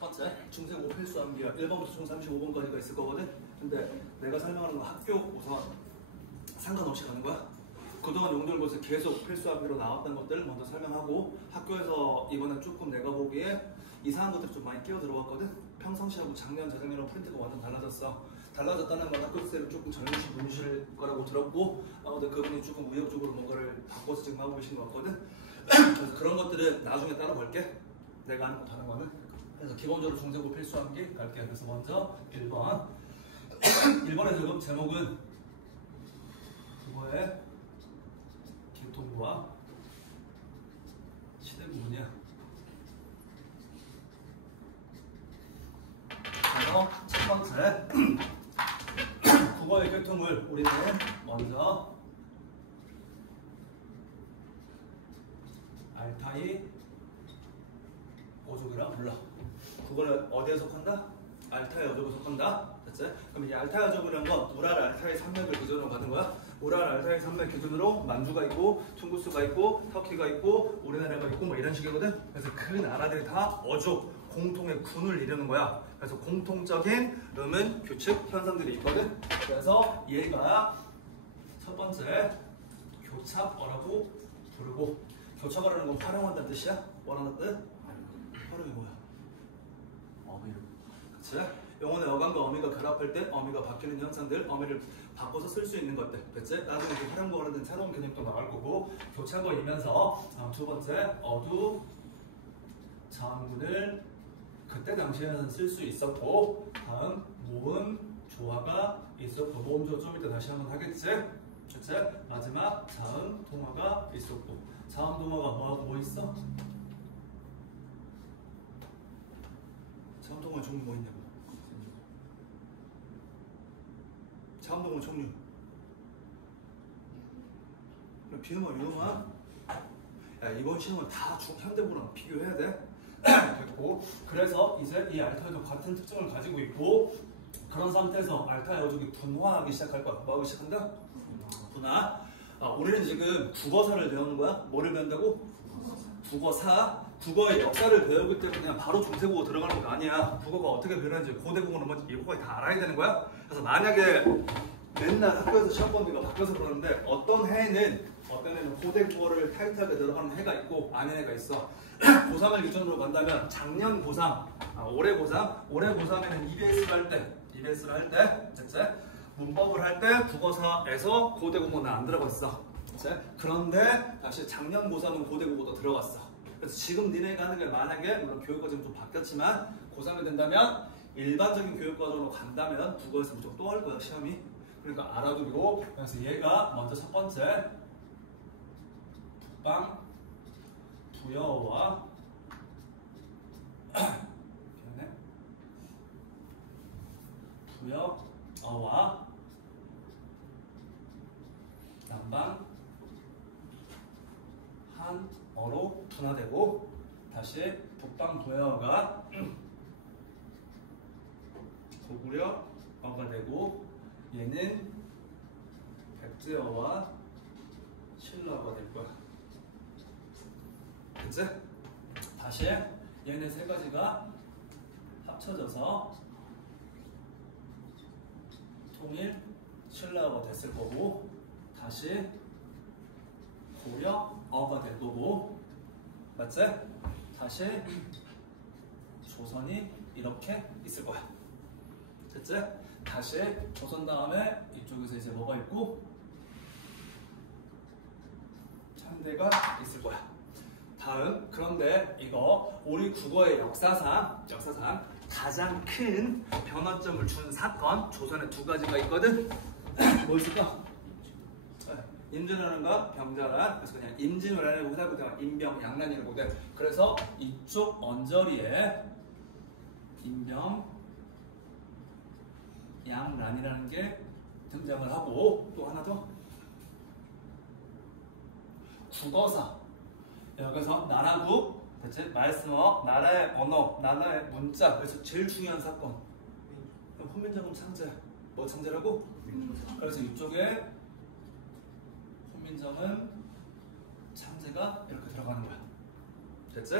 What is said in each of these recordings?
첫 번째, 중세고 필수 암기야. 1번부터 총 35번까지가 있을 거거든. 근데 내가 설명하는 건 학교 우선 상관없이 가는 거야. 그동안 용절고에서 계속 필수 암기로 나왔던 것들 먼저 설명하고, 학교에서 이번에 조금 내가 보기에 이상한 것들이 좀 많이 끼어 들어왔거든. 평상시하고 작년, 재작년하고 프린트가 완전 달라졌어. 달라졌다는 건 학교 쌤이 조금 젊으신 분이실 거라고 들었고, 아무튼 그분이 조금 의욕적으로 뭔가를 바꿔서 지금 하고 계신 것 같거든. 그래서 그런 것들은 나중에 따로 볼게. 내가 하는 거 하는 거는. 그래서 기본적으로 중세고 필수 암기 갈게. 그래서 먼저 1번. 1번의 지금 제목은 국어의 교통부와 시대 구분이야. 그래서 첫 번째 국어의 교통을 우리는 먼저 알타이 어족이라 불러. 그거를 어디에 속한다? 알타이 어족에 속한다. 됐지? 그럼 이 알타이 어족이라는 건 우랄 알타이 산맥을 기준으로 가는 거야. 우랄 알타이 산맥 기준으로 만주가 있고 퉁구스가 있고 터키가 있고 우리나라가 있고 뭐 이런 식이거든. 그래서 그 나라들이 다 어족 공통의 군을 이루는 거야. 그래서 공통적인 음은 규칙 현상들이 있거든. 그래서 얘가 첫 번째 교착어라고 부르고, 교착어라는 건 활용한다는 뜻이야. 원하는 뜻? 활용이 뭐야? 어미를. 그치? 영어의 어감과 어미가 결합할 때 어미가 바뀌는 현상들, 어미를 바꿔서 쓸 수 있는 것들. 그치? 나중에 그 활용거라든 새로운 개념도 나올 거고, 교착어이면서 두 번째 어두 자음군을 그때 당시에는 쓸 수 있었고, 다음 모음 조화가 있었고, 모음 조화 좀 이따 다시 한번 하겠지? 그치? 마지막 자음 동화가 있었고, 자음 동화가 뭐하고 뭐 있어? 자음 동화 종류 뭐 있냐고. 자음 동화 종류. 비음화, 유음화. 야, 이번 시험은 다 중현대고랑 비교해야 돼. 됐고, 그래서 이제 이 알타이도 같은 특징을 가지고 있고, 그런 상태에서 알타이 어족이 분화하기 시작할 거야. 뭐 하기 시작한다? 분화. 우리는 지금 국어사를 배우는 거야. 뭐를 배운다고? 국어사. 국어의 역사를 배우기 때문에 그냥 바로 중세국어 들어가는 거 아니야. 국어가 어떻게 변하는지 고대국어는 뭔지 이거까지 다 알아야 되는 거야. 그래서 만약에 맨날 학교에서 시험 보는 게 바뀌어서 그러는데, 어떤 해는 고대국어를 타이트하게 들어가는 해가 있고 아닌 해가 있어. 고3을 기준으로 간다면 작년 고3, 올해 고3, 올해 고3에는 EBS를 할 때, 됐지? 문법을 할 때 국어사에서 고대국어는 안 들어갔어. 됐지? 그런데 다시 작년 고3은 고대국어도 들어갔어. 그래서 지금 니네가 하는 게, 만약에 물론 교육과정이 좀 바뀌었지만 고3이 된다면 일반적인 교육과정으로 간다면 국어에서 무조건 또 할 거야, 시험이. 그러니까 알아두고. 그래서 얘가 먼저 첫 번째 북방 부여어와 부여어와 남방 한어로 분화되고, 다시 북방 부여어가 고구려어가 되고, 얘는 백제어와 신라어가 될 거야. 그치? 다시 얘네 세 가지가 합쳐져서 통일 신라어가 됐을 거고, 다시 고려어가 될 거고, 맞지? 다시 조선이 이렇게 있을 거야. 됐지? 다시 조선 다음에 이쪽에서 이제 뭐가 있고 현대가 있을 거야. 다음, 그런데 이거 우리 국어의 역사상 가장 큰 변화점을 준 사건, 조선에 두 가지가 있거든. 뭐 있을까? 임진왜란과 병자란. 그래서 그냥 임진왜란이라고 하고 그냥 임병 양란이라고 돼. 그래서 이쪽 언저리에 임병 양란이라는 게 등장을 하고, 또 하나 더 국어사. 여기서 나라국, 그치? 말씀어, 나라의 언어, 나라의 문자. 그래서 제일 중요한 사건, 훈민정음 창제. 뭐 창제라고? 그래서 이쪽에 훈민정음 창제가 이렇게 들어가는 거야. 됐지?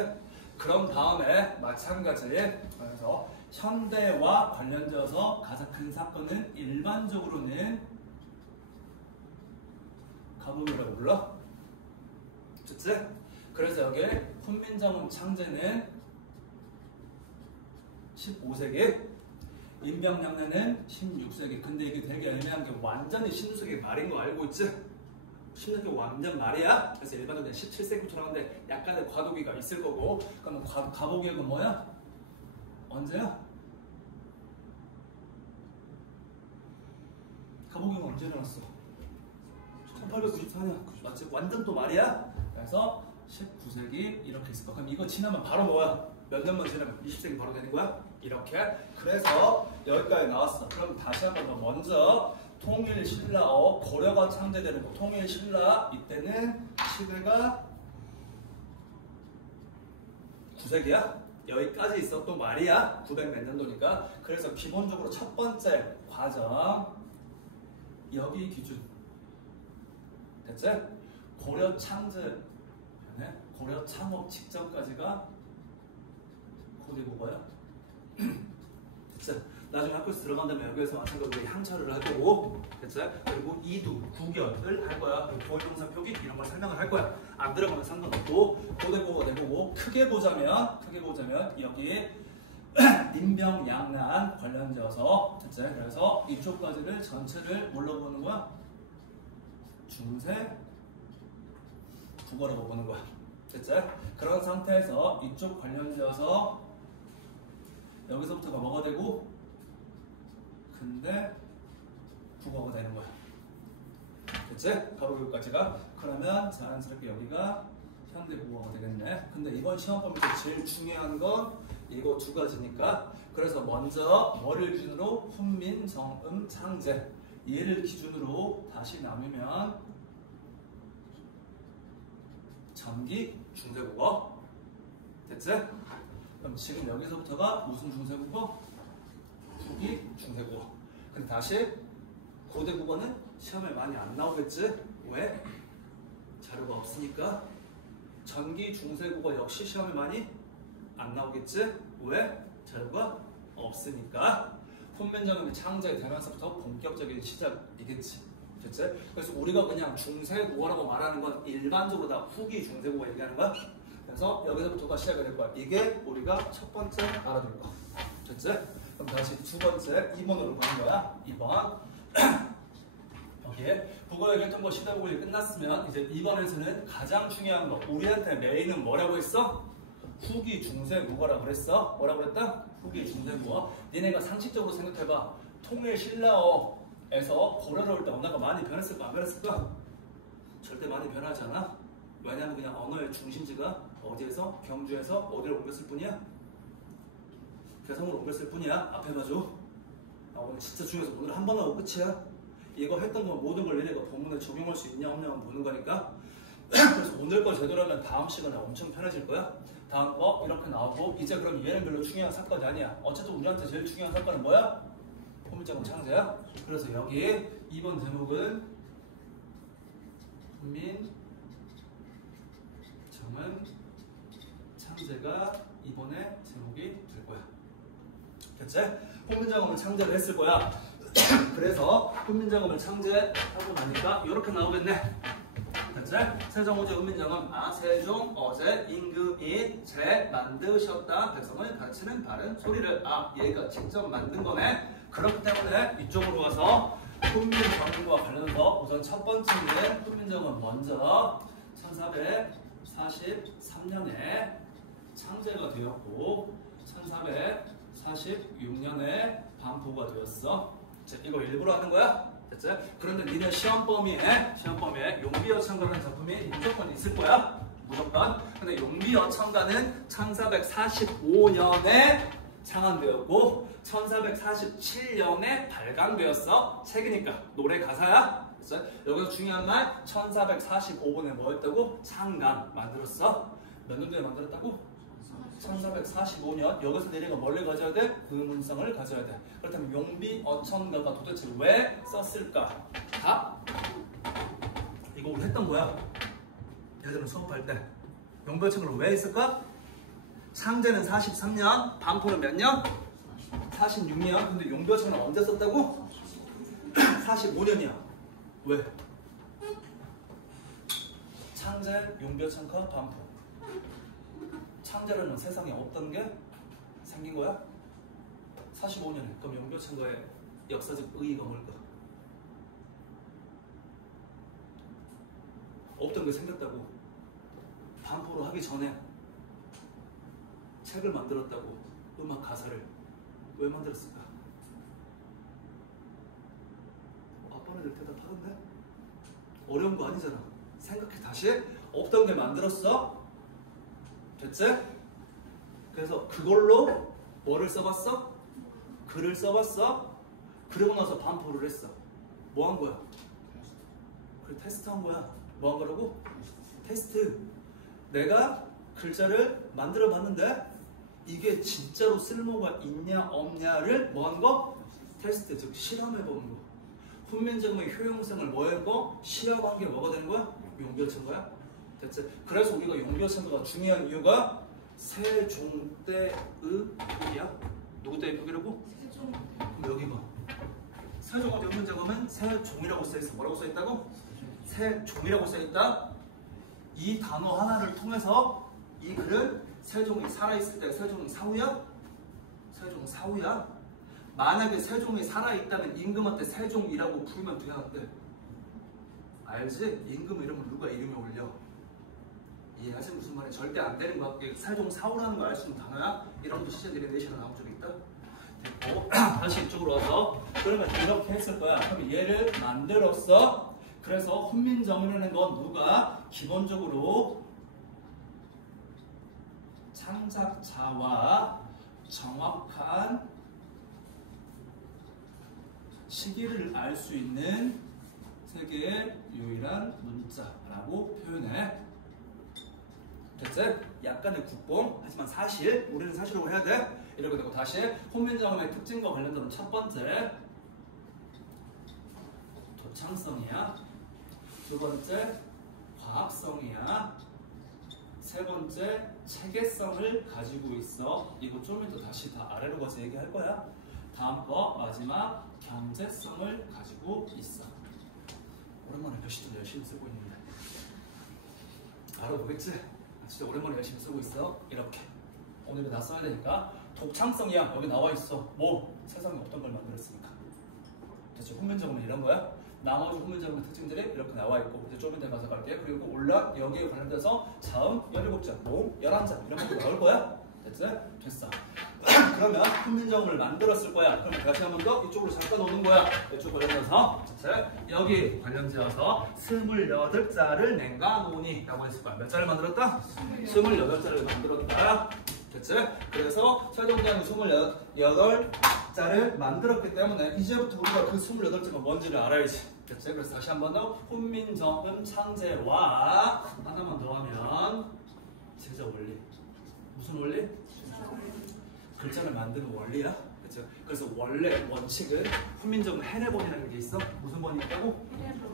그런 다음에 마찬가지. 그래서 현대와 관련되어서 가장 큰 사건은 일반적으로는 가보기라고 불러. 됐지? 그래서 여기 훈민정음 창제는 15세기, 임병량내는 16세기. 근데 이게 되게 애매한 게 완전히 16세기 말인 거 알고 있지? 16세기 완전 말이야. 그래서 일반적으로 17세기부터 나오는데 약간의 과도기가 있을 거고. 그러면 가보기가 뭐야? 언제야? 가보기가 언제 일어났어? 1894년. 맞지? 완전 또 말이야. 그래서 19세기 이렇게 있을 거야. 그럼 이거 지나면 바로 뭐야? 몇 년만 지나면 20세기 바로 되는 거야? 이렇게. 그래서 여기까지 나왔어. 그럼 다시 한번 더 먼저 통일신라어 고려가 창제되는 거. 통일신라 이때는 시대가 9세기야. 여기까지 있었던 말이야. 900 몇 년도니까. 그래서 기본적으로 첫 번째 과정 여기 기준. 됐지? 고려 창제, 고려 창업 직전까지가 고대국어야. 됐지? 나중에 학교에서 들어간다면 여기에서 마찬가지로 향철을 할 거고, 됐지? 그리고 이두, 구결을 할 거야. 그리고 고유동사 표기 이런 걸 설명을 할 거야. 안 들어가면 상관없고 고대국어가 되고, 크게 보자면 여기 임병양난 관련되어서, 됐지? 그래서 이쪽까지를 전체를 뭘로 보는 거야? 중세 국어라고 보는 거야. 됐지? 그런 상태에서 이쪽 관련되어서 여기서부터가 뭐가 되고 근대 국어가 되는 거야. 됐지? 바로 여기까지가. 그러면 자연스럽게 여기가 현대 국어가 되겠네. 근데 이번 시험 범위에서 제일 중요한 건 이거 두 가지니까. 그래서 먼저 뭐를 기준으로? 훈민, 정음, 창제. 얘를 기준으로 다시 나누면 전기, 중세국어. 됐지? 그럼 지금 여기서부터가 무슨 중세국어? 후기, 중세국어. 근데 다시 고대국어는 시험에 많이 안 나오겠지? 왜? 자료가 없으니까. 전기, 중세국어 역시 시험에 많이 안 나오겠지? 왜? 자료가 없으니까. 훈민정음이 창제되면서부터 본격적인 시작이겠지. 됐지? 그래서 우리가 그냥 중세국어라고 말하는 건 일반적으로 다 후기 중세국어 얘기하는 거야. 그래서 여기서부터가 시작이 될 거야. 이게 우리가 첫 번째 알아둘 거. 됐지? 그럼 다시 두 번째 2번으로 가는 거야. 2번. 여기에 국어 얘기했던 거 시대국어이 끝났으면 이제 2번에서는 가장 중요한 거. 우리한테 메인은 뭐라고 했어? 후기 중세국어라고 그랬어. 뭐라고 그랬다? 후기 중세국어. 니네가 상식적으로 생각해봐. 통일신라어에서 고려로 올 때 언어가 많이 변했을까 안 변했을까? 절대 많이 변하지 않아. 왜냐면 그냥 언어의 중심지가 어디에서? 경주에서 어디로 옮겼을 뿐이야? 개성으로 옮겼을 뿐이야. 앞에 봐줘. 오늘 진짜 중요해서 오늘 한 번 하고 끝이야. 이거 했던 건 모든 걸 얘네가 본문에 적용할 수 있냐 없냐 보는 거니까. 그래서 오늘 거 제대로 하면 다음 시간에 엄청 편해질 거야. 다음 거 이렇게 나오고. 이제 그럼 얘는 별로 중요한 사건이 아니야. 어쨌든 우리한테 제일 중요한 사건은 뭐야? 훈민정음 창제야. 그래서 여기 2번 제목은 훈민정음 창제가 이번에 제목이 될 거야. 됐지? 훈민정음을 창제를 했을 거야. 그래서 훈민정음을 창제하고 나니까 이렇게 나오겠네. 됐지? 세종 어제 훈민정음. 세종 어제 임금이 제 만드셨다. 백성을 가르치는 바른 소리를. 얘가 직접 만든 거네. 그렇기 때문에 이쪽으로 와서 훈민정음과 관련해서 우선 첫 번째는 훈민정음 먼저 1443년에 창제가 되었고 1446년에 반포가 되었어. 이거 일부러 하는 거야? 됐지? 그런데 니네 시험 범위에 용비어천가라는 작품이 무조건 있을 거야. 무조건. 근데 용비어천가는 1445년에 창안되었고 1447년에 발간되었어. 책이니까 노래 가사야. 됐지? 여기서 중요한 말 1445번에 뭐였다고? 창간 만들었어. 몇 년도에 만들었다고? 1445년. 여기서 내리가 뭘를 가져야 돼? 의문성을 가져야 돼. 그렇다면 용비어천가가 도대체 왜 썼을까? 답? 이거 우리 했던 거야. 예를 들면 수업할 때 용비어천가를 왜 했을까? 창제는 43년, 반포는 몇 년? 46년. 근데 용벼창은 언제 썼다고? 45년이야. 왜? 창제, 용벼창과 반포. 창제라는 세상에 없던 게 생긴 거야? 45년에. 그럼 용벼창과의 역사적 의의가 뭘까? 없던 게 생겼다고. 반포로 하기 전에 책을 만들었다고. 음악 가사를 왜 만들었을까? 아빠네들 대답하던데? 어려운 거 아니잖아. 생각해 다시. 없던 게 만들었어. 됐지? 그래서 그걸로 뭐를 써봤어? 글을 써봤어. 그러고 나서 반포를 했어. 뭐 한 거야? 그래, 테스트 한 거야. 뭐 한 거라고? 테스트. 내가 글자를 만들어 봤는데 이게 진짜로 쓸모가 있냐 없냐를 뭐 한 거? 테스트. 즉 실험해 보는 거. 훈민정음의 효용성을 뭐 했고? 시험한 게 뭐가 되는 거야? 용벼창가야? 됐지? 그래서 우리가 용벼창가가 중요한 이유가 세종 때의 표기야. 누구 때의 표기라고? 세종. 그럼 여기 봐. 세종의 훈민정음은 세종이라고 써있어. 뭐라고 써있다고? 세종이라고 써있다. 이 단어 하나를 통해서 이 글은 세종이 살아있을 때 세종이 사후야? 세종 사후야? 만약에 세종이 살아있다면 임금한테 세종이라고 부르면 돼야 안 돼? 알지? 임금 이름을 누가 이름에 올려? 이해하지? 무슨 말이 절대 안 되는 거야. 세종 사후라는 걸 알 수 있는 단어야? 이런 거 시제 데리네이션에 나온 적이 있다? 됐고 다시 이쪽으로 와서 그러면 이렇게 했을 거야. 그럼 얘를 만들었어. 그래서 훈민정음이라는 건 누가 기본적으로 창작자와 정확한 시기를 알 수 있는 세계의 유일한 문자라고 표현해. 됐지? 약간의 국뽕. 하지만 사실 우리는 사실로 해야 돼. 이렇게 되고 다시 훈민정음의 특징과 관련된 첫 번째 도창성이야. 두 번째 과학성이야. 세 번째 체계성을 가지고 있어. 이거 좀 이따 다시 다 아래로 가서 얘기할 거야. 다음 거 마지막 경제성을 가지고 있어. 오랜만에 글씨도 열심히 쓰고 있는데 알아보겠지? 진짜 오랜만에 열심히 쓰고 있어. 이렇게 오늘은 나 써야 되니까 독창성이야. 여기 나와 있어. 뭐? 세상에 없던 걸 만들었으니까. 대체 훈민정음은 이런 거야? 나머지 훈민정음의 특징들이 이렇게 나와 있고 이제 좀 이따 가서 갈게. 그리고 올라 여기에 관련돼서 자음 17자, 모음 11자 이런 것도 나올 거야. 됐지? 됐어. 그러면 훈민정음을 만들었을 거야. 그럼 다시 한 번 더 이쪽으로 잠깐 오는 거야. 이쪽 관련돼서 여기 관련지어서 28자를 낸가 노니 라고 했을 거야. 몇 자를 만들었다? 28자를 만들었다. 됐지? 그래서 세종대왕이 28자를 만들었기 때문에 이제부터 우리가 그 28자가 뭔지를 알아야지. 됐지? 그래서 다시 한 번 더 훈민정음 창제와 하나만 더 하면 제자 원리. 무슨 원리? 글자를 만드는 원리야. 그렇죠? 그래서 원래 원칙은 훈민정음 해례본이라는 게 있어. 무슨 본이 있다고?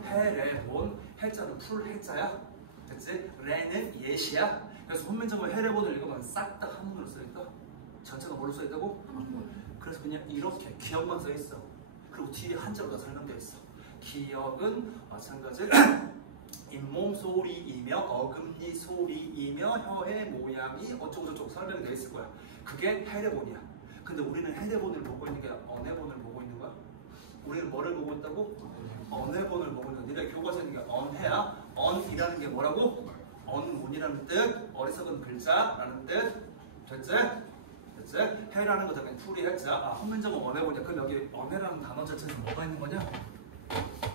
해례본. 해자는 풀 해자야. 됐지? 레는 예시야. 그래서 훈민정음 해례본을 읽으면 싹 다 한문으로 써있다. 전체가 뭘로 써있다고? 그래서 그냥 이렇게 기억만 써있어. 그리고 뒤에 한자로 다 설명되어 있어. 기억은 마찬가지 잇몸 소리이며 어금니 소리이며 혀의 모양이 어쩌고저쩌고 설명되어 있을 거야. 그게 해례본이야. 근데 우리는 해례본을 보고 있는 게 언해본을 보고 있는 거야. 우리는 뭐를 보고 있다고? 언해본을 보고 있는 거야. 니네 교과서에 있는 게 언해야. 언이라는 게 뭐라고? 언문이라는 뜻, 어리석은 글자라는 뜻. 됐지? 됐지? 해라는 거다 그냥 풀이 해자. 아, 훈민정음 언해본이야. 그럼 여기 언해라는 단어 자체에서 뭐가 있는 거냐?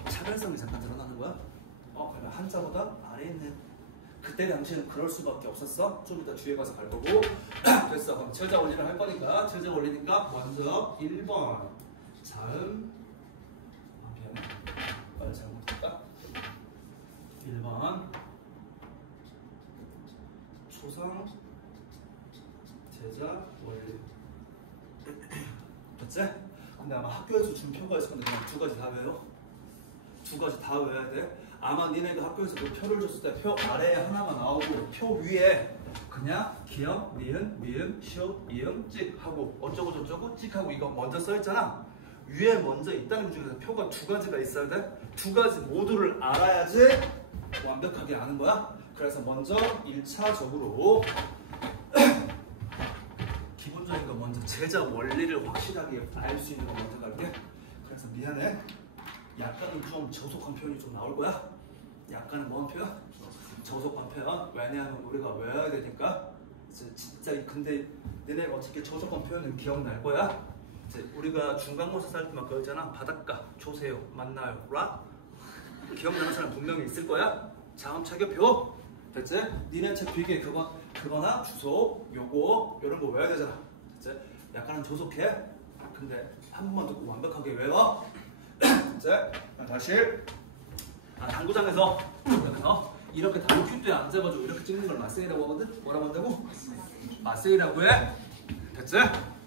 차별성이 잠깐 드러나는 거야. 그러면 한자보다 아래에 있는 그때 당시에는 그럴 수밖에 없었어. 좀 이따 뒤에 가서 갈 거고. 됐어. 그럼 제자 원리를 할 거니까 제자 원리니까 먼저 1번 자음. 미안해. 빨리 잘못했다. 1번 초성 제자 원리. 됐지? 근데 아마 학교에서 준 표가 있을 건데 그냥 두 가지 다 외워. 두 가지 다 외워야 돼. 아마 니네가 학교에서 그 표를 줬을 때 표 아래에 하나가 나오고 표 위에 그냥 기역, 니은, 미음, 시옷, 이음, 찍 하고 어쩌고 저쩌고 찍 하고 이거 먼저 써있잖아. 위에 먼저 있다는 것 중에서 표가 두 가지가 있어야 돼. 두 가지 모두를 알아야지 완벽하게 아는 거야. 그래서 먼저 1차적으로 기본적인 거 먼저 제자 원리를 확실하게 알 수 있는 거 먼저 갈게. 그래서 미안해. 약간은 좀 저속한 표현이 좀 나올 거야. 약간은 뭐한 표현? 저속한 표현. 왜냐하면 우리가 외워야 되니까. 진짜 근데 너네가 어떻게 저속한 표현은 기억날 거야? 이제 우리가 중간고사 쌀 때만 그러잖아. 바닷가, 조세요, 만나요, 라? 기억나는 사람 분명히 있을 거야. 자음 차교표. 됐지? 니네 책 비계 그거나 주소, 요거 이런 거 외워야 되잖아. 됐지? 약간은 조속해. 근데 한 번만 듣고 완벽하게 외워. 됐지? 다시. 당구장에서 이렇게 당구 큐대에 앉아가지고 이렇게 찍는 걸 마세이라고 하거든? 뭐라고 한다고? 마세이라고 해. 됐지?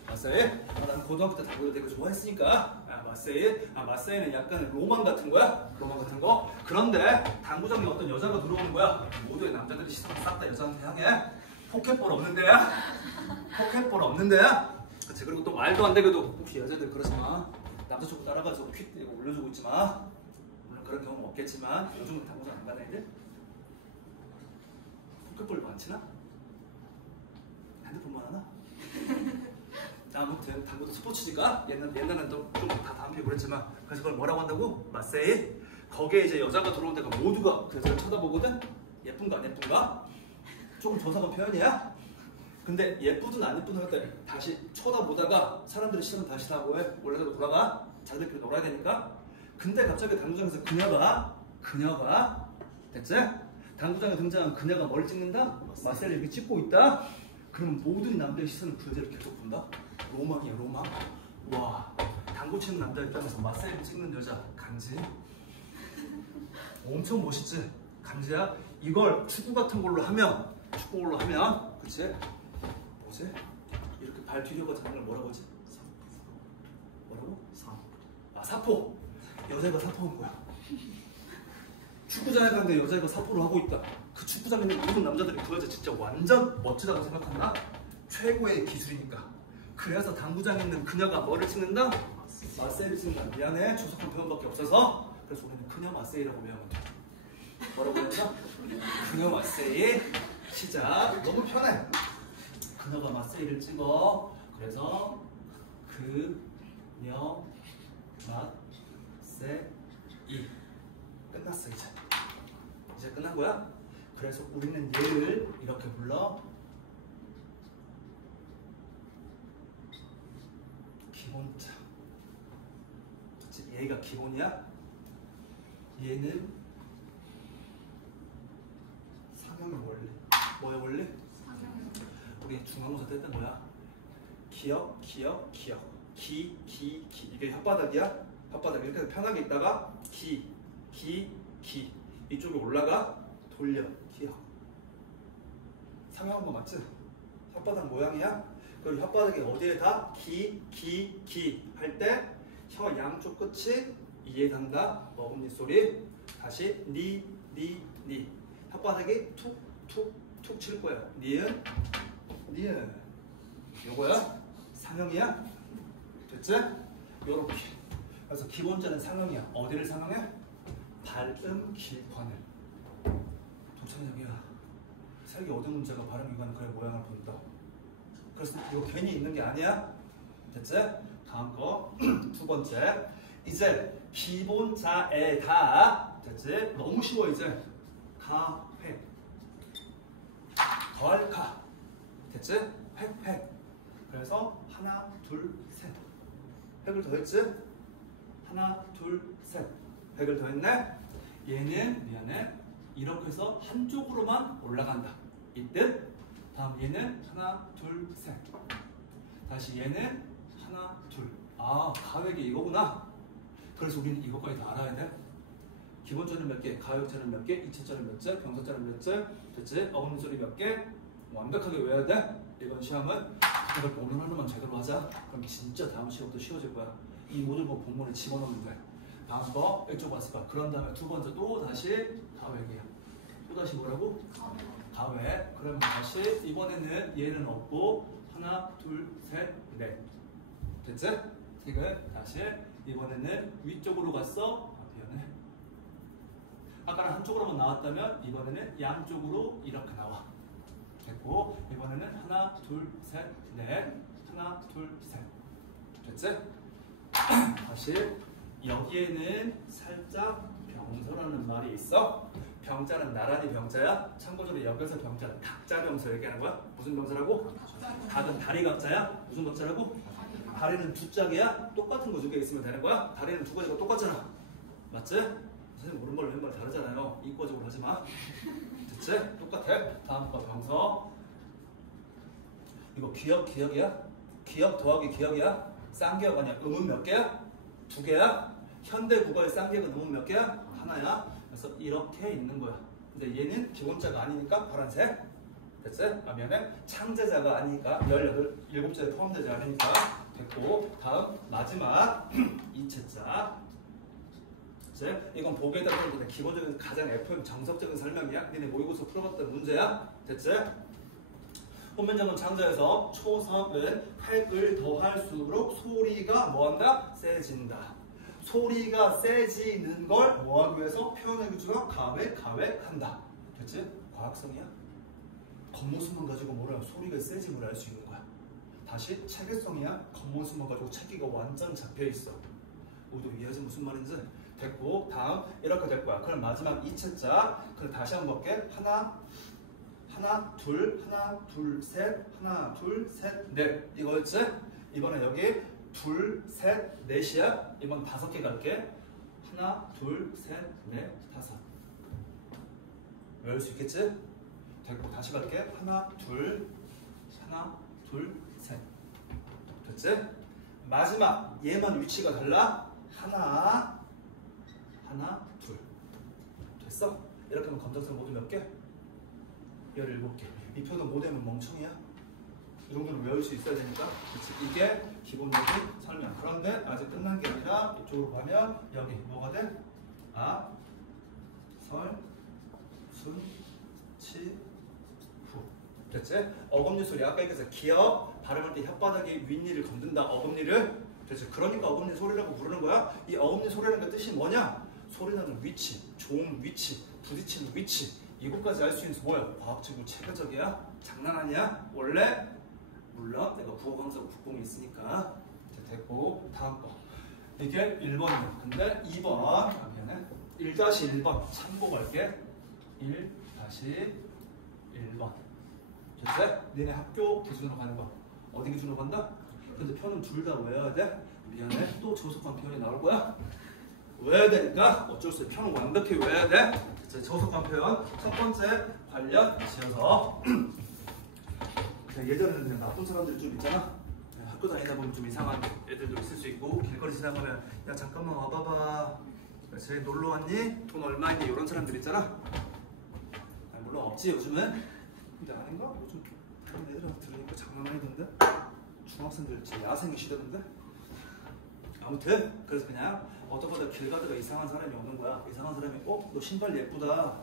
마세이. 난 고등학교 때 당구를 되게 좋아했으니까. 마세이. 마세이는 약간 로망 같은 거야. 로망 같은 거. 그런데 당구장에 어떤 여자가 들어오는 거야. 모두의 남자들이 시선을 싹 다 여자한테 향해. 포켓볼 없는 데야. 포켓볼 없는 데야. 그치. 그리고 또 말도 안 되게도 혹시 여자들 그러지 마. 남자 쪽 따라가서 퀵 대고 올려주고 있지 마. 물론 그런 경우는 없겠지만 요즘은 당구장 안 가는 애들? 포켓볼 많지나 핸드폰만 하나? 아무튼 당구도 스포츠니까 옛날에는 좀 다 다음 피고 그랬지만 그래서 그걸 뭐라고 한다고? 마세이. 거기에 이제 여자가 들어온 데가 모두가 그 여자를 쳐다보거든? 예쁜가 안 예쁜가? 조금 저상한 표현이야? 근데 예쁘든 안 예쁘든 할 때 다시 쳐다보다가 사람들이 싫으면 다시 다 뭐해? 원래대로 돌아가? 자기들끼리 놀아야 되니까. 근데 갑자기 당구장에서 그녀가 됐지? 당구장에 등장한 그녀가 뭘 찍는다? 마세이를 이렇게 찍고 있다? 그러면 모든 남자의 시선은 그 여자를 계속 본다? 로망이야 로망. 와, 당구 치는 남자 입장에서 마세이를 찍는 여자 강지. 엄청 멋있지? 강지야. 이걸 축구 같은 걸로 하면 그치? 뭐지? 이렇게 발 뒤려가 자는 걸 뭐라고 하지? 뭐라고? 사포. 여자가 사포한 거야. 축구장에 갔는데 여자애가 사포를 하고 있다. 그 축구장에 있는 모든 남자들이 그 여자 진짜 완전 멋지다고 생각한다? 최고의 기술이니까. 그래서 당구장에 있는 그녀가 뭐를 찍는다? 마세이를 찍는다. 미안해. 조속한 표현밖에 없어서. 그래서 우리는 그녀 마세이라고 외우면 돼. 뭐라고 했죠? 그녀 마세이. 시작. 너무 편해. 그녀가 마세이를 찍어. 그래서 그녀 마세이. 끝났어 이제. 이제 끝난 거야? 그래서 우리는 얘를 이렇게 불러. 기본자. 그치? 얘가 기본이야. 얘는 상형의 원리. 뭐야 원리? 우리 중간고사 때 했던 거야. 기역. 기. 이게 혓바닥이야. 혓바닥 이렇게 편하게 있다가 기. 이쪽에 올라가 돌려. 기역. 상형한 거 맞지? 혓바닥 모양이야. 그리고 혓바닥이 어디에다? 기 할 때 혀 양쪽 끝이 이에 닿는다. 어금니 소리. 다시 니. 혓바닥이 툭툭 칠 거야. 니은. 요거야? 상형이야? 됐지? 요렇게. 그래서 기본자는 상형이야. 어디를 상형해? 발음 길판을. 도창혁이야. 세계 어떤 문제가 발음 기관 그의 모양을 본다. 그래서 이거 괜히 있는 게 아니야. 됐지? 다음 거. 두 번째. 이제 기본자에다. 됐지? 너무 쉬워 이제. 가획. 더할 가. 됐지? 획. 그래서 하나, 둘, 셋. 획을 더했지? 하나, 둘, 셋. 획을 더했네? 얘는 미안해. 이렇게 해서 한쪽으로만 올라간다. 이뜻. 다음 얘는 하나, 둘, 셋. 다시 얘는 하나, 둘. 가획이 이거구나. 그래서 우리는 이것까지 다 알아야 돼. 기본자는 몇 개, 가획자는 몇 개, 이차자는 몇 개, 병사자는 몇 개, 됐지? 어금니 소리 몇 개. 완벽하게 외워야 돼. 이번 시험은 이걸 오늘 하루만 제대로 하자. 그럼 진짜 다음 시험부터 쉬워질 거야. 이 모든 거 본문에 집어넣으면 돼. 다음 거 이쪽 봤을 거야. 그런 다음에 두 번째 또 다시 가획이야. 또 다시 뭐라고? 가외. 그럼 다시 이번에는 얘는 없고 하나, 둘, 셋, 넷. 됐지? 지금 다시 이번에는 위쪽으로 갔어. 미안해. 아까는 한쪽으로만 나왔다면 이번에는 양쪽으로 이렇게 나와. 됐고 이번에는 하나, 둘, 셋, 넷. 하나, 둘, 셋. 됐지? 다시 여기에는 살짝 병서라는 말이 있어. 병자는 나란히 병자야. 참고적으로 여기서 병자는 각자 병서 얘기하는 거야. 무슨 병자라고? 닭은 다리 각자야. 무슨 각자라고? 다리는 두 짝이야. 똑같은 거 두 개 있으면 되는 거야. 다리는 두 가지가 똑같잖아. 맞지? 선생님 오른발로 왼발 다르잖아요. 이과적으로 하지 마. 됐지? 똑같아. 다음 거 병서. 이거 기억이야? 기억 더하기 기억이야? 쌍기억 아니야. 음은 몇 개야? 두 개야? 현대 국어의 쌍기억은 음은 몇 개야? 하나야. 그래서 이렇게 있는 거야. 근데 얘는 기본자가 아니니까 파란색. 됐지? 미안해. 창제자가 아니니까 17자에 포함되지 않으니까 됐고. 다음 마지막 이체자. 됐지? 이건 보기에 따른 기본적인 가장 FM 정석적인 설명이야. 니네 모의고사 풀어봤던 문제야. 됐지? 혼면장은 창자에서 초성은 획을 더할수록 소리가 뭐한다? 세진다. 소리가 세지는 걸 뭐하기 위해서 표현하기 위해서 가획한다. 됐지? 과학성이야. 겉모습만 가지고 뭐라 소리가 세짐을 알 수 있는 거야. 다시 체계성이야. 겉모습만 가지고 체계가 완전 잡혀있어. 모두 이해하지 무슨 말인지? 됐고 다음 이렇게 될 거야. 그럼 마지막 이체자. 그럼 다시 한번 볼게. 하나, 둘, 셋, 하나, 둘, 셋, 넷. 이거였지? 이번에 여기 둘, 셋, 넷이야. 이번 5개 갈게. 하나, 둘, 셋, 넷, 5. 외울 수 있겠지? 됐고 다시 갈게. 하나, 둘, 셋. 됐지? 마지막 얘만 위치가 달라. 하나, 둘. 됐어? 이렇게 하면 검정색 모두 몇 개? 17개. 이 표는 못 외우면 멍청이야. 이 정도는 외울 수 있어야 되니까. 그치? 이게 기본적인 설명. 그런데 아직 끝난 게 아니라 이쪽으로 가면 여기 뭐가 돼? 아, 설, 순, 치, 후. 됐지? 어금니 소리. 아까 얘기했어. 기억, 발음할 때 혓바닥이 윗니를 건든다. 어금니를. 됐지? 그러니까 어금니 소리라고 부르는 거야. 이 어금니 소리라는 게 뜻이 뭐냐? 소리 나는 위치, 좋은 위치, 부딪히는 위치. 이것까지 알 수 있는 뭐야? 과학적이고 체계적이야? 장난 아니야? 원래? 물론 내가 국어 강사고 국공이 있으니까. 됐고 다음 거. 이게 1번이야. 근데 2번 미안해. 1-1번 참고할게. 1-1번. 됐지? 니네 학교 기준으로 가는 거. 어디 기준으로 간다? 근데 표는 둘 다 외워야 돼? 미안해. 또 조속한 표현이 나올 거야? 외워야 되니까 어쩔 수 없이 표는 완벽히 외워야 돼. 조속한 표현. 첫 번째 관련 지어서. 예전에는 그냥 나쁜 사람들이 좀 있잖아. 학교 다니다 보면 좀 이상한 애들도 있을 수 있고 길거리 지나가면 야 잠깐만 와봐봐. 쟤 놀러 왔니? 돈 얼마 있니? 이런 사람들 있잖아. 물론 없지 요즘은. 근데 아닌가? 요즘 다른 애들한테 들으니까 장난 아니던데? 중학생들 진짜 야생이 시대던데? 아무튼 그래서 그냥 어떡하다 길 가다가 이상한 사람이 오는 거야. 이상한 사람이 너 신발 예쁘다.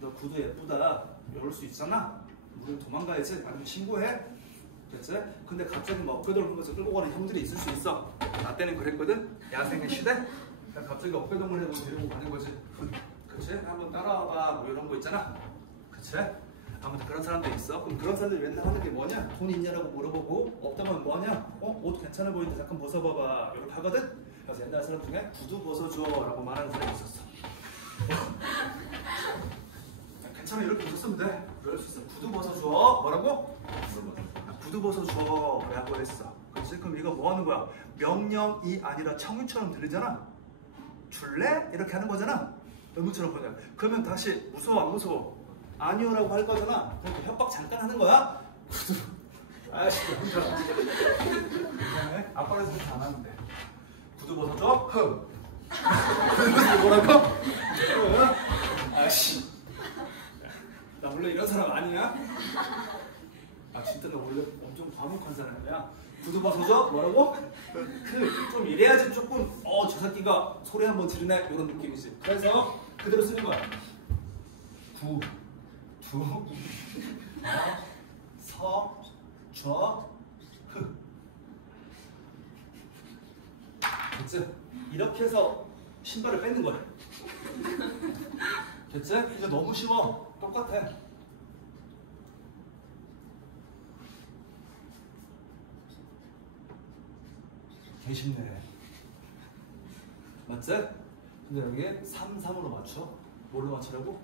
너 구두 예쁘다. 이럴 수 있잖아. 우리는 도망가야지. 아니면 신고해. 됐지? 근데 갑자기 막 어깨동무에서 끌고 가는 형들이 있을 수 있어. 나 때는 그랬거든. 야생의 시대. 그냥 갑자기 어깨동무를 해보고 데리고 가는 거지. 그치? 한번 따라와봐. 뭐 이런 거 있잖아. 그치? 아무튼 그런 사람도 있어. 그럼 그런 사람들이 맨날 하는 게 뭐냐? 돈 있냐라고 물어보고 없다면 뭐냐? 옷 괜찮아 보이는데 잠깐 벗어봐봐. 이렇게 하거든? 그래서 옛날 사람 중에 구두 벗어줘 라고 말하는 사람이 있었어. 괜찮아 이렇게 벗었으면 돼. 그럴 수 있어. 구두 벗어줘. 뭐라고? 구두 벗어줘 라고 했어. 그렇지? 그럼 이거 뭐 하는 거야? 명령이 아니라 청유처럼 들리잖아. 줄래? 이렇게 하는 거잖아. 의무처럼 보냐. 그러면 다시 무서워 안 무서워? 아니요라고 할 거잖아. 그러니까 협박 잠깐 하는 거야. 구두. 아이씨 혼자. 아빠는 그렇게 안 하는데. 구두 벗어줘? 뭐라고? 아이씨. 나 원래 이런 사람 아니야? 진짜 나 원래 엄청 과묵한 사람이야. 구두 벗어줘? 뭐라고? 좀 이래야지 조금 저 새끼가 소리 한번 지르네 이런 느낌이지. 그래서 그대로 쓰는 거야. 두, 서, 저, 흐. 됐지? 이렇게 해서 신발을 뺏는 거야. 됐지? 이제 너무 쉬워. 똑같아. 개 쉽네. 맞지? 근데 여기 3, 3으로 맞춰. 뭘로 맞추라고?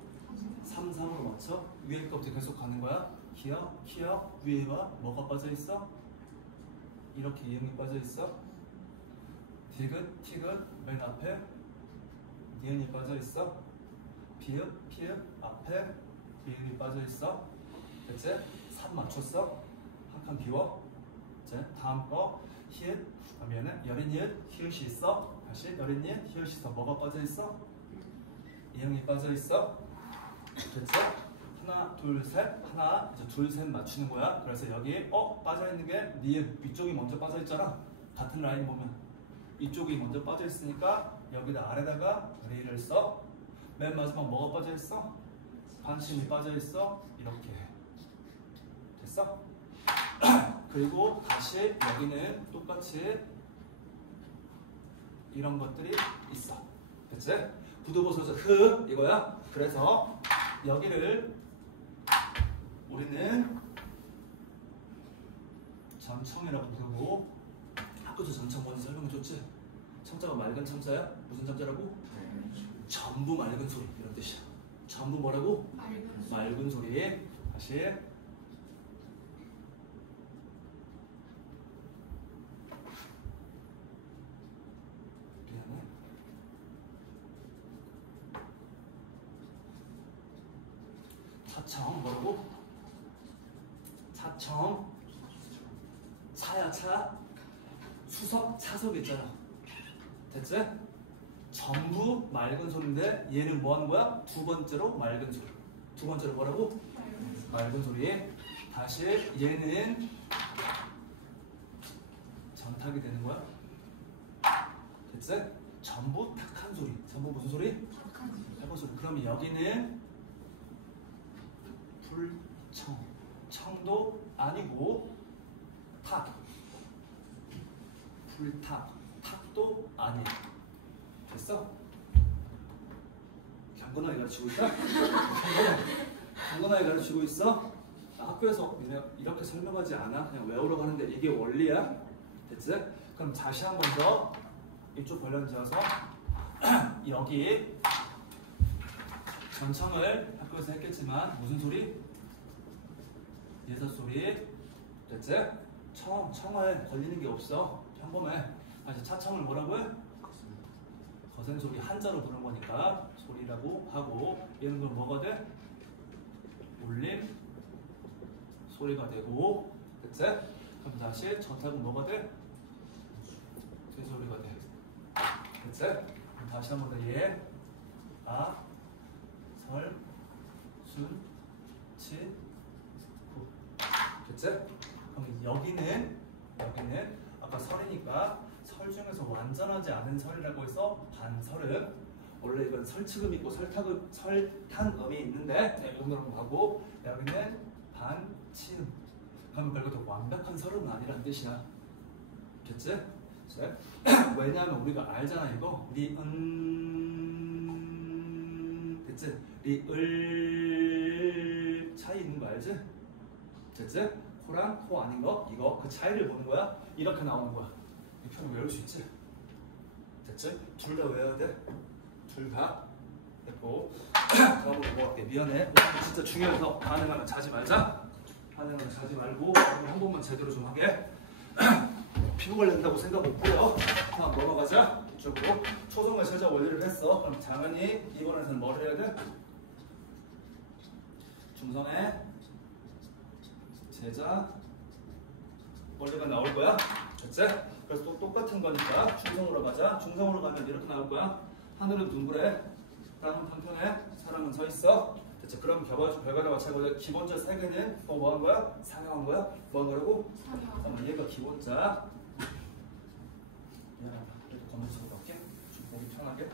3, 3으로 맞춰. 위에 거부터 계속 가는 거야. 기어, 키어, 위에가 뭐가 빠져있어? 이렇게 이음이 빠져있어. 디귿, 티귿, 맨 앞에 니은이 빠져있어. 비읍, 피읍, 앞에 비읍이 빠져있어. 됐지? 3 맞췄어. 한 칸 비워. 이제 다음 거 히읗 하면은 여린 히읗, 히읗이 있어. 다시 여린 히읗, 히읗이 있어. 뭐가 빠져있어? 이음이 빠져있어. 됐지? 하나, 둘, 셋. 하나, 이제 둘, 셋 맞추는 거야. 그래서 여기 빠져있는 게 니은 위쪽이 먼저 빠져있잖아. 같은 라인 보면 이쪽이 먼저 빠져있으니까 여기다 아래다가 리를 써. 맨 마지막 뭐가 빠져있어? 반심이 빠져있어. 이렇게 됐어? 그리고 다시 여기는 똑같이 이런 것들이 있어. 됐지? 부두보소서 흐 이거야. 그래서 여기를 우리는 전청이라고 부르고, 아까도 전청 먼저 설명해줬지? 청자가 맑은 청자야? 무슨 청자라고? 전부 맑은 소리 이런 뜻이야. 전부 뭐라고? 맑은 소리. 다시 미안해. 차청 뭐라고? 차청. 차야 차. 수석 차석 있잖아. 됐지? 전부 맑은 소리인데 얘는 뭐 하는 거야? 두 번째로 맑은 소리. 두 번째로 뭐라고? 맑은 소리. 다시 얘는 전탁이 되는 거야. 됐지? 전부 탁한 소리. 전부 무슨 소리? 탁한 소리. 그러면 여기는 불청. 청도 아니고 탁. 불탁. 탁도 아니야. 됐어? 경건하게 가르치고 있어? 경건하게 가르치고 있어? 학교에서 이렇게 설명하지 않아? 그냥 외우라고 하는데 이게 원리야? 됐지? 그럼 다시 한 번 더 이쪽 벌려 지어서 여기 전청을 학교에서 했겠지만 무슨 소리? 예사 소리. 됐지? 청을 걸리는 게 없어. 평범해. 다시 차청을 뭐라고 해? 거센 소리. 한자로 부르는 거니까 소리라고 하고, 얘는 그럼 뭐가 돼? 울림 소리가 되고. 됐지? 그럼 다시 전탁은 뭐가 돼? 쇠소리가 돼. 됐지? 그럼 다시 한 번 더 얘. 아, 설, 순, 치, 구. 됐지? 그럼 여기는 아까 설이니까 설 중에서 완전하지 않은 설이라고 해서 반설음. 원래 이건 설치금 있고 설탄음이 있는데 오늘은 가고, 여기는 반치음. 그러면 결국 더 완벽한 설음은 아니라는 뜻이야. 됐지? 왜냐하면 우리가 알잖아 이거 리은. 됐지? 리을 차이 있는 거 알지? 됐지? 코랑 코 아닌 거 이거 그 차이를 보는 거야. 이렇게 나오는 거야. 이 표는 외울 수 있지? 됐지? 둘 다 외워야 돼. 둘 다. 됐고 다음으로 넘어갈게. 미안해. 진짜 중요해서 반응하면 자지 말자. 반응하면 자지 말고 한 번만 제대로 좀 하게. 피부 관리한다고 생각 없고요. 다음 넘어가자. 이쪽으로 초성을 제자 원리를 했어. 그럼 당연히 이번에는 뭘 해야 돼? 중성의 제자 원리가 나올 거야. 됐지? 그래서 또 똑같은 거니까 중성으로 가자. 중성으로 가면 이렇게 나올 거야. 하늘은 둥그레, 땅은 평평해, 사람은 서 있어. 됐지? 그럼 결과를 맞춰보자. 기본자 세 개는 뭐 한 거야? 상향한 거야? 뭐 한 거라고? 상향. 얘가 기본자. 미안하다. 그래도 검은색으로 할게. 좀 보기 편하게.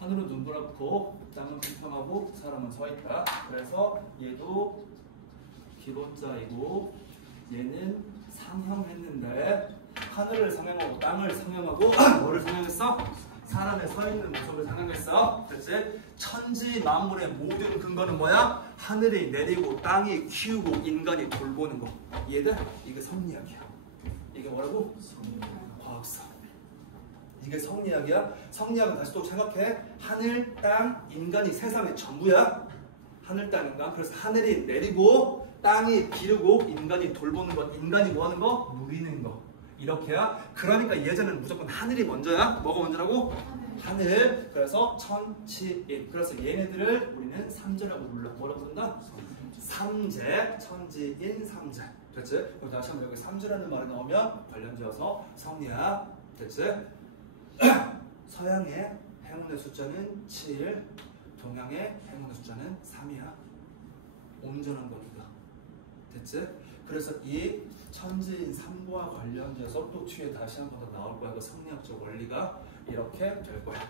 하늘은 눈부랗고 땅은 평평하고 사람은 서 있다. 그래서 얘도 기본자이고 얘는 상형했는데 하늘을 상형하고 땅을 상형하고 뭐를 상형했어? 사람의 서 있는 모습을 상형했어. 그렇지? 천지 만물의 모든 근거는 뭐야? 하늘이 내리고 땅이 키우고 인간이 돌보는 거. 이해돼? 이게 성리학이야. 이게 뭐라고? 과학사. 이게 성리학이야. 성리학은 다시 또 생각해. 하늘, 땅, 인간이 세상의 전부야. 하늘, 땅, 인간. 그래서 하늘이 내리고 땅이 기르고 인간이 돌보는 거. 인간이 뭐 하는 거? 누리는 거. 이렇게야. 그러니까 예전에는 무조건 하늘이 먼저야. 뭐가 먼저라고? 하늘. 그래서 천지인. 그래서 얘네들을 우리는 삼재라고 불러. 뭐라고 부른다? 삼재. 천지인 삼재. 됐지? 그리고 다시 한번 여기 삼재라는 말이 나오면 관련지어서 성리학. 됐지? 서양의 행운의 숫자는 7, 동양의 행운의 숫자는 3이야. 온전한 거기가. 됐지? 그래서 이 천지인 3과 관련돼서 또 뒤에 다시 한 번 더 나올 거야. 그 성리학적 원리가 이렇게 될 거야.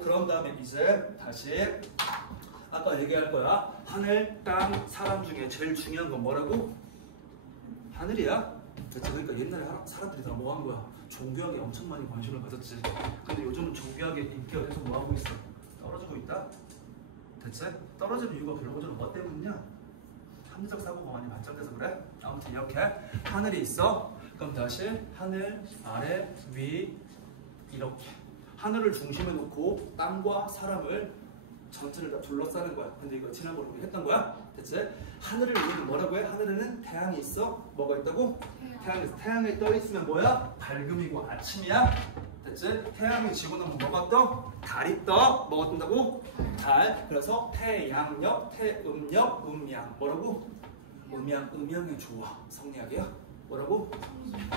그런 다음에 이제 다시 아까 얘기할 거야. 하늘, 땅, 사람 중에 제일 중요한 건 뭐라고? 하늘이야. 그치? 그러니까 옛날에 사람들이 다 뭐 한 거야? 종교학에 엄청 많이 관심을 가졌지. 근데 요즘은 종교학의 인기가 계속 뭐 하고 있어? 떨어지고 있다. 됐지? 떨어지는 이유가 결국적으로 뭐 때문이냐? 합리적 사고가 많이 발전돼서 그래. 아무튼 이렇게 하늘이 있어. 그럼 다시 하늘, 아래, 위 이렇게 하늘을 중심에 놓고 땅과 사람을 전체를 다 둘러싸는 거야. 근데 이거 지난번에 우리 했던 거야. 됐지? 하늘을 우리는 뭐라고 해? 하늘에는 태양이 있어. 뭐가 있다고? 태양이 있어. 태양이 떠 있으면 뭐야? 밝음이고 아침이야. 됐지? 태양이 지고 나면 뭐가 떠? 달이 떠. 뭐가 뜬다고? 달. 그래서 태양력, 태음력, 음양. 뭐라고? 음양이 좋아. 성리학이야? 뭐라고?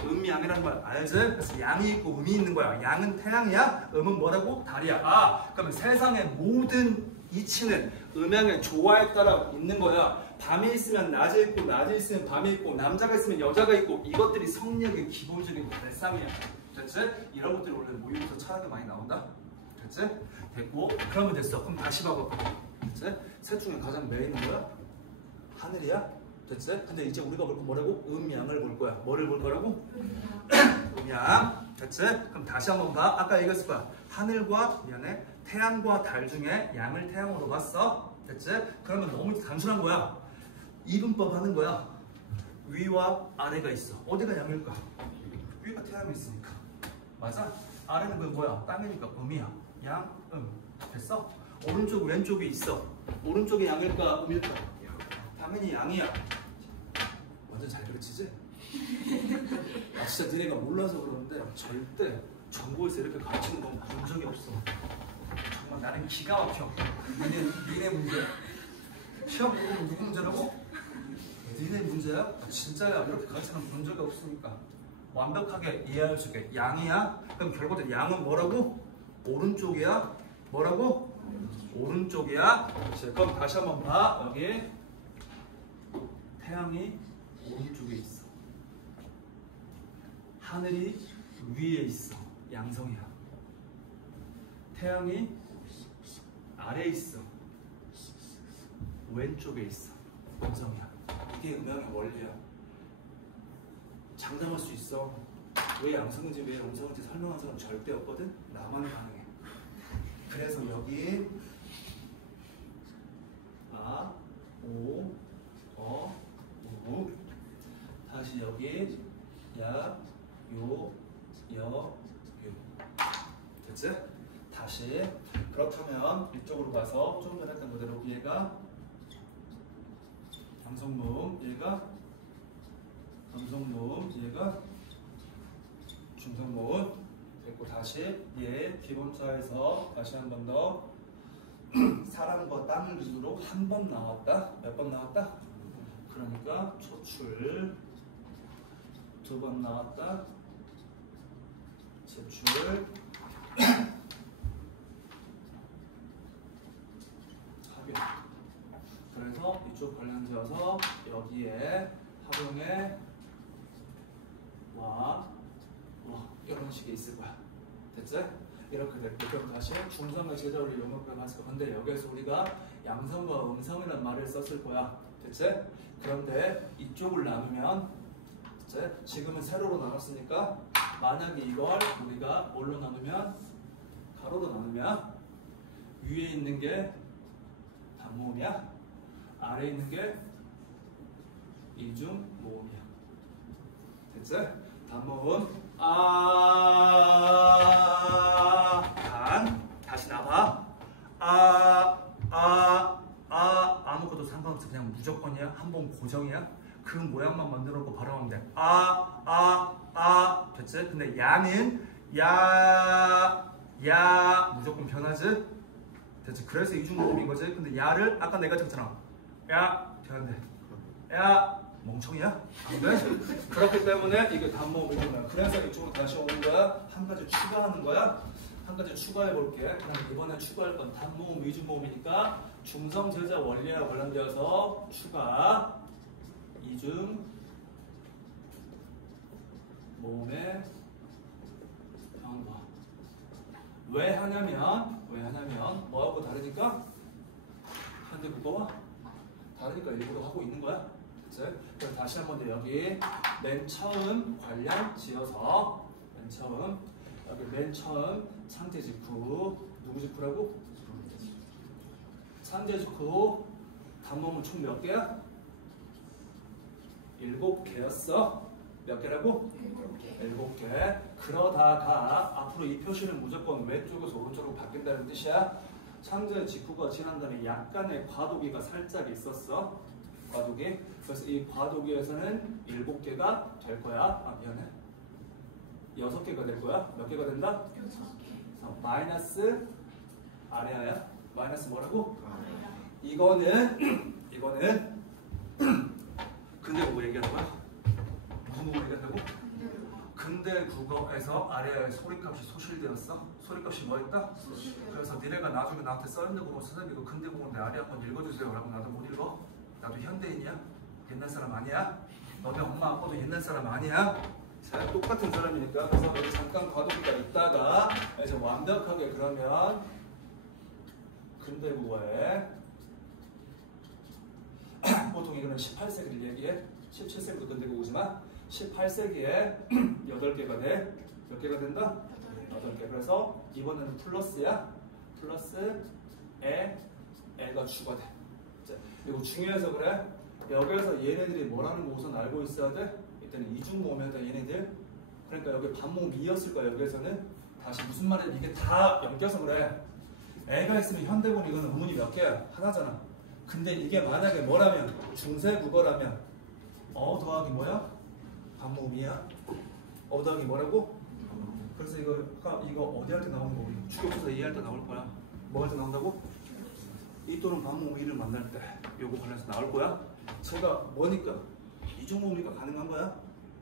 음양이라는 걸 알지? 그래서 양이 있고 음이 있는 거야. 양은 태양이야. 음은 뭐라고? 달이야. 아, 그러면 세상의 모든 이치는 음양의 조화에 따라 있는 거야. 밤에 있으면 낮에 있고 낮에 있으면 밤에 있고 남자가 있으면 여자가 있고 이것들이 성리학의 기본적인 발상이야. 됐지? 이런 것들이 원래 모의고사 철학에 많이 나온다. 됐지? 됐고 그러면 됐어. 그럼 다시 봐봐. 됐지? 셋 중에 가장 메인은 뭐야? 하늘이야. 됐지? 근데 이제 우리가 볼 거 뭐라고? 음양을 볼 거야. 뭐를 볼 거라고? 음양. 됐지? 그럼 다시 한번 봐. 아까 얘기했을 거야. 하늘과 미안해. 태양과 달 중에 양을 태양으로 봤어. 됐지? 그러면 너무 단순한 거야. 이분법 하는 거야. 위와 아래가 있어. 어디가 양일까? 위가 태양이 있으니까. 맞아? 아래는 그 뭐야? 땅이니까 음이야. 양, 됐어? 오른쪽, 왼쪽이 있어. 오른쪽에 양일까? 음일까? 당연히 양이야. 완전 잘 그려치지? 아 진짜 니네가 몰라서 그러는데 절대 정보에서 이렇게 가르치는 건 본 적이 없어. 정말 나는 기가 막혀. 니네 문제야? 시험 보고 누구 문제라고? 니네 문제야? 아, 진짜야. 이렇게 가르치는 본 적이 없으니까 완벽하게 이해할 수 있게. 양이야? 그럼 결국은 양은 뭐라고? 오른쪽이야? 뭐라고? 오른쪽이야? 그렇지. 그럼 다시 한번 봐. 여기 태양이 오른쪽에 있어. 하늘이 위에 있어. 양성이야. 태양이 아래에 있어. 왼쪽에 있어. 음성이야. 이게 음양의 원리야. 장담할 수 있어. 왜 양성인지 왜 음성인지 설명한 사람 절대 없거든. 나만 가능해. 그래서 여기 아, 오, 어, 우. 다시 여기 야, 요, 여, 요. 됐지? 다시. 그렇다면 이쪽으로 가서 조금 전에 했던 그대로 얘가 양성모음, 얘가 음성모음, 얘가 중성모음. 됐고 다시 얘 기본자에서 다시 한 번 더 사람과 땅을 기준으로 한 번 나왔다. 몇 번 나왔다? 그러니까 초출. 두 번 나왔다. 제출. 합의. 그래서 이쪽 관련지어서 여기에 합용에 와 이런 식이 있을 거야. 됐지? 이렇게 됐고 그럼 다시 중성의 제자 원리 용역을 봤을 건데 여기에서 우리가 양성과 음성이라는 말을 썼을 거야. 됐지? 그런데 이쪽을 나누면 됐지? 지금은 세로로 나눴으니까 만약에 이걸 우리가 뭘로 나누면 가로로 나누면 위에 있는 게 단모음이야. 아래에 있는 게 이중모음이야. 됐지? 단모음 다시 나봐. 아무것도 상관없어. 그냥 무조건이야. 한 번 고정이야. 그 모양만 만들어 놓고 발음하면 돼. 됐지? 근데 야는 야 무조건 변하지? 됐지? 그래서 이중모음인 거지. 근데 야를 아까 내가 적잖아. 야 변한대. 야 멍청이야? 안 돼? 그렇기 때문에 이게 단모음이구나. 그래서 이쪽으로 다시 오는 거야. 한 가지 추가하는 거야. 한 가지 추가해 볼게. 그럼 이번에 추가할 건 단모음, 이중모음이니까 중성 제자 원리와 관련되어서 추가 이중 모음의 방법. 왜 하냐면 뭐하고 다르니까 현대 국어와 다르니까 일부러 하고 있는 거야. 그치? 그럼 다시 한번 여기 맨 처음 관련 지어서 맨 처음 상대 직후 누구 직후라고? 상대 직후 단모음은 총 몇 개야? 7개였어. 몇 개라고? 7개. 그러다가 앞으로 이 표시는 무조건 왼쪽에서 오른쪽으로 바뀐다는 뜻이야. 상대 직후가 지난 다음에 약간의 과도기가 살짝 있었어. 과도기. 그래서 이 과도기에서는 7개가 될 거야. 미안해. 6개가 될 거야. 몇 개가 된다? 6개. 마이너스 아래야. 마이너스 뭐라고? 이거는 근데 뭐 얘기하는 거야? 무슨 부분 얘기한다고? 근데 국어에서 아래의 소리값이 소실되었어. 소리값이 뭐였다? 그래서 니네가 나중에 나한테 써있는 거 보면 선생님 이거 근대 국어인데 아래 한번 읽어주세요 라고 나도 못 읽어? 나도 현대인이야? 옛날 사람 아니야? 너네 엄마 아빠도 옛날 사람 아니야? 자, 똑같은 사람이니까. 그래서 여기 잠깐 과도기가 있다가 이제 완벽하게 그러면 근대 국어에 보통 이거는 18세기를 얘기해. 17세기도 근대 국어지만 18세기에 8개가 돼. 몇 개가 된다? 8개. 그래서 이번에는 플러스야. 플러스 애가 추가돼. 그리고 중요해서 그래. 여기에서 얘네들이 뭐라는 거 우선 알고 있어야 돼. 이때는 이중모음이었다 얘네들. 그러니까 여기 반모음 2였을 거야. 여기에서는 다시 무슨 말이야. 이게 다 엮여서 그래. 애가 있으면 현대문 이거는 음문이 몇 개야? 하나잖아. 근데 이게 만약에 뭐라면 중세 국어라면 더하기 뭐야? 반모음이야. 더하기 뭐라고? 그래서 이거 어디 할 때 나오는 거 우리 주격조사 이해할 때 나올 거야. 뭐 할 때 나온다고? 이 또는 반모음 2를 만날 때 요거 관련해서 나올 거야. 제가 뭐니까 이중모음이니까 가능한 거야.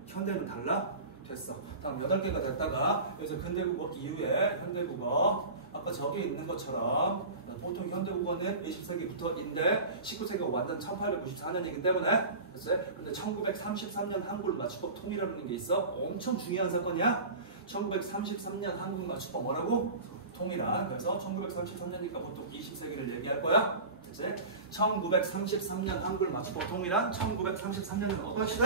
현대는 달라? 됐어. 다음 8개가 됐다가 여기서 근대국어 이후에 현대국어 아까 저기 있는 것처럼 보통 현대국어는 20세기부터인데 19세기가 완전 1894년이기 때문에 됐어요? 근데 1933년 한글 맞춤법 통일이라는 게 있어. 엄청 중요한 사건이야. 1933년 한글 맞춤법 뭐라고? 통일한. 그래서 1933년이니까 보통 20세기를 얘기할 거야. 됐지? 1933년 한글 맞춤법 통일한 1933년은 어떤 시대?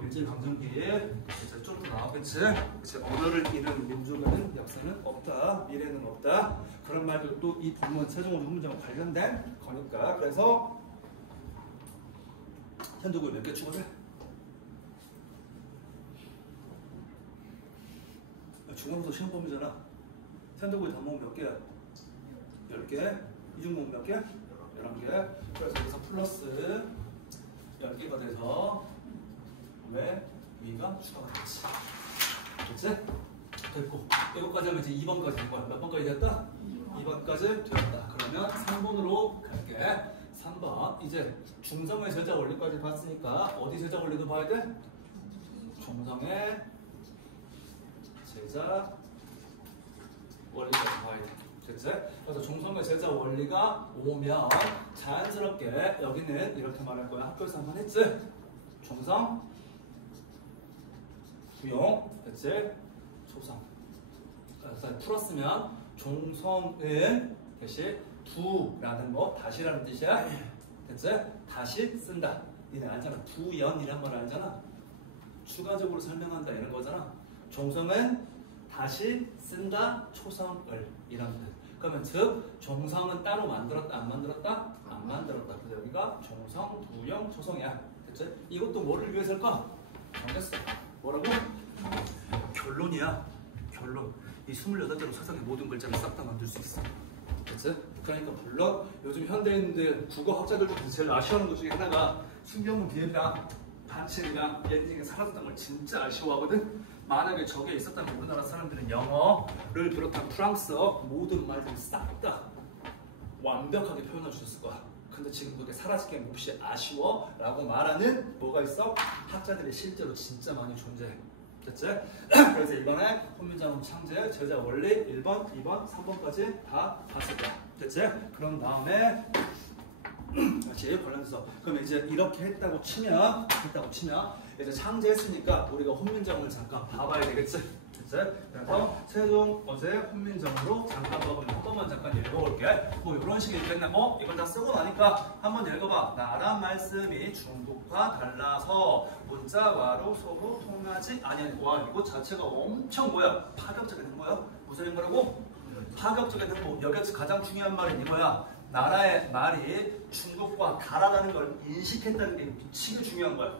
일제강점기. 이제 좀 더 나오겠지. 이제 언어를 잃은 민족에는 역사는 없다. 미래는 없다. 그런 말들도 이 본문 세종어로 문제와 관련된 거니까. 그래서 현대국어 몇 개 추가돼? 중간고사 시험 범위잖아. 현대국어 단모음 몇 개야? 10개. 이중모음 몇 개? 11개. 그래서 여기서 플러스 10개가 돼서 왜 위가 추가가 됐지? 됐지? 됐고 이거까지 하면 이제 2번까지 된 거야. 몇 번까지 됐다? 2번까지 되었다. 그러면 3번으로 갈게. 3번 이제 중성의 제자 원리까지 봤으니까 어디 제자 원리도 봐야 돼? 중성의 제자 원리까지 봐야 돼. 됐지? 그래서 중성의 제자 원리가 오면 자연스럽게 여기는 이렇게 말할 거야. 학교에서 한번 했지? 중성 부용, 됐지? 초성. 그래서 풀었으면 종성은 대신 두라는 거 다시라는 뜻이야. 됐지? 다시 쓴다. 니네 알잖아. 두연이란 말 알잖아. 추가적으로 설명한다 이런 거잖아. 종성은 다시 쓴다. 초성을 이런 뜻. 그러면 즉 종성은 따로 만들었다 안 만들었다? 안 만들었다. 그래서 여기가 종성, 두형, 초성이야. 됐지? 이것도 뭐를 위해서일까? 정했어. 뭐라고? 결론이야. 결론. 이 28자로 세상의 모든 글자를 싹 다 만들 수 있어. 됐지? 그러니까 물론 요즘 현대인들 국어 학자들 중에서 제일 아쉬워하는 것 중에 하나가 순경문 비엔나 단체가 옛날에 사라졌던 걸 진짜 아쉬워하거든. 만약에 저게 있었다면 우리나라 사람들은 영어를 비롯한 프랑스어 모든 말들을 싹 다 완벽하게 표현할 수 있을 거야. 근데 지금 그게 사라질 게 몹시 아쉬워 라고 말하는 뭐가 있어? 학자들이 실제로 진짜 많이 존재해. 됐지? 그래서 이번에 혼민자문 창제 제자 원리 1번, 2번, 3번까지 다 봤을 거야. 됐지? 그런 다음에 다시 관련해서 그럼 이제 이렇게 했다고 치면 이제 창제했으니까 우리가 혼민정음을 잠깐 봐봐야 되겠지? 됐지? 그래서 세종 어제 혼민정음으로 잠깐 봐보면 한 번만 잠깐 읽어볼게. 뭐 이런 식이 있겠네. 이걸 다 쓰고 나니까 한번 읽어봐. 나란 말씀이 중국과 달라서 문자와로 서로 통하지 아니하고 이거 자체가 엄청 뭐야? 파격적인 행보야. 무슨 행보라고? 파격적인 행보. 여기서 가장 중요한 말은 이거야. 나라의 말이 중국과 다르다는 걸 인식했다는 게 미치게 중요한 거야.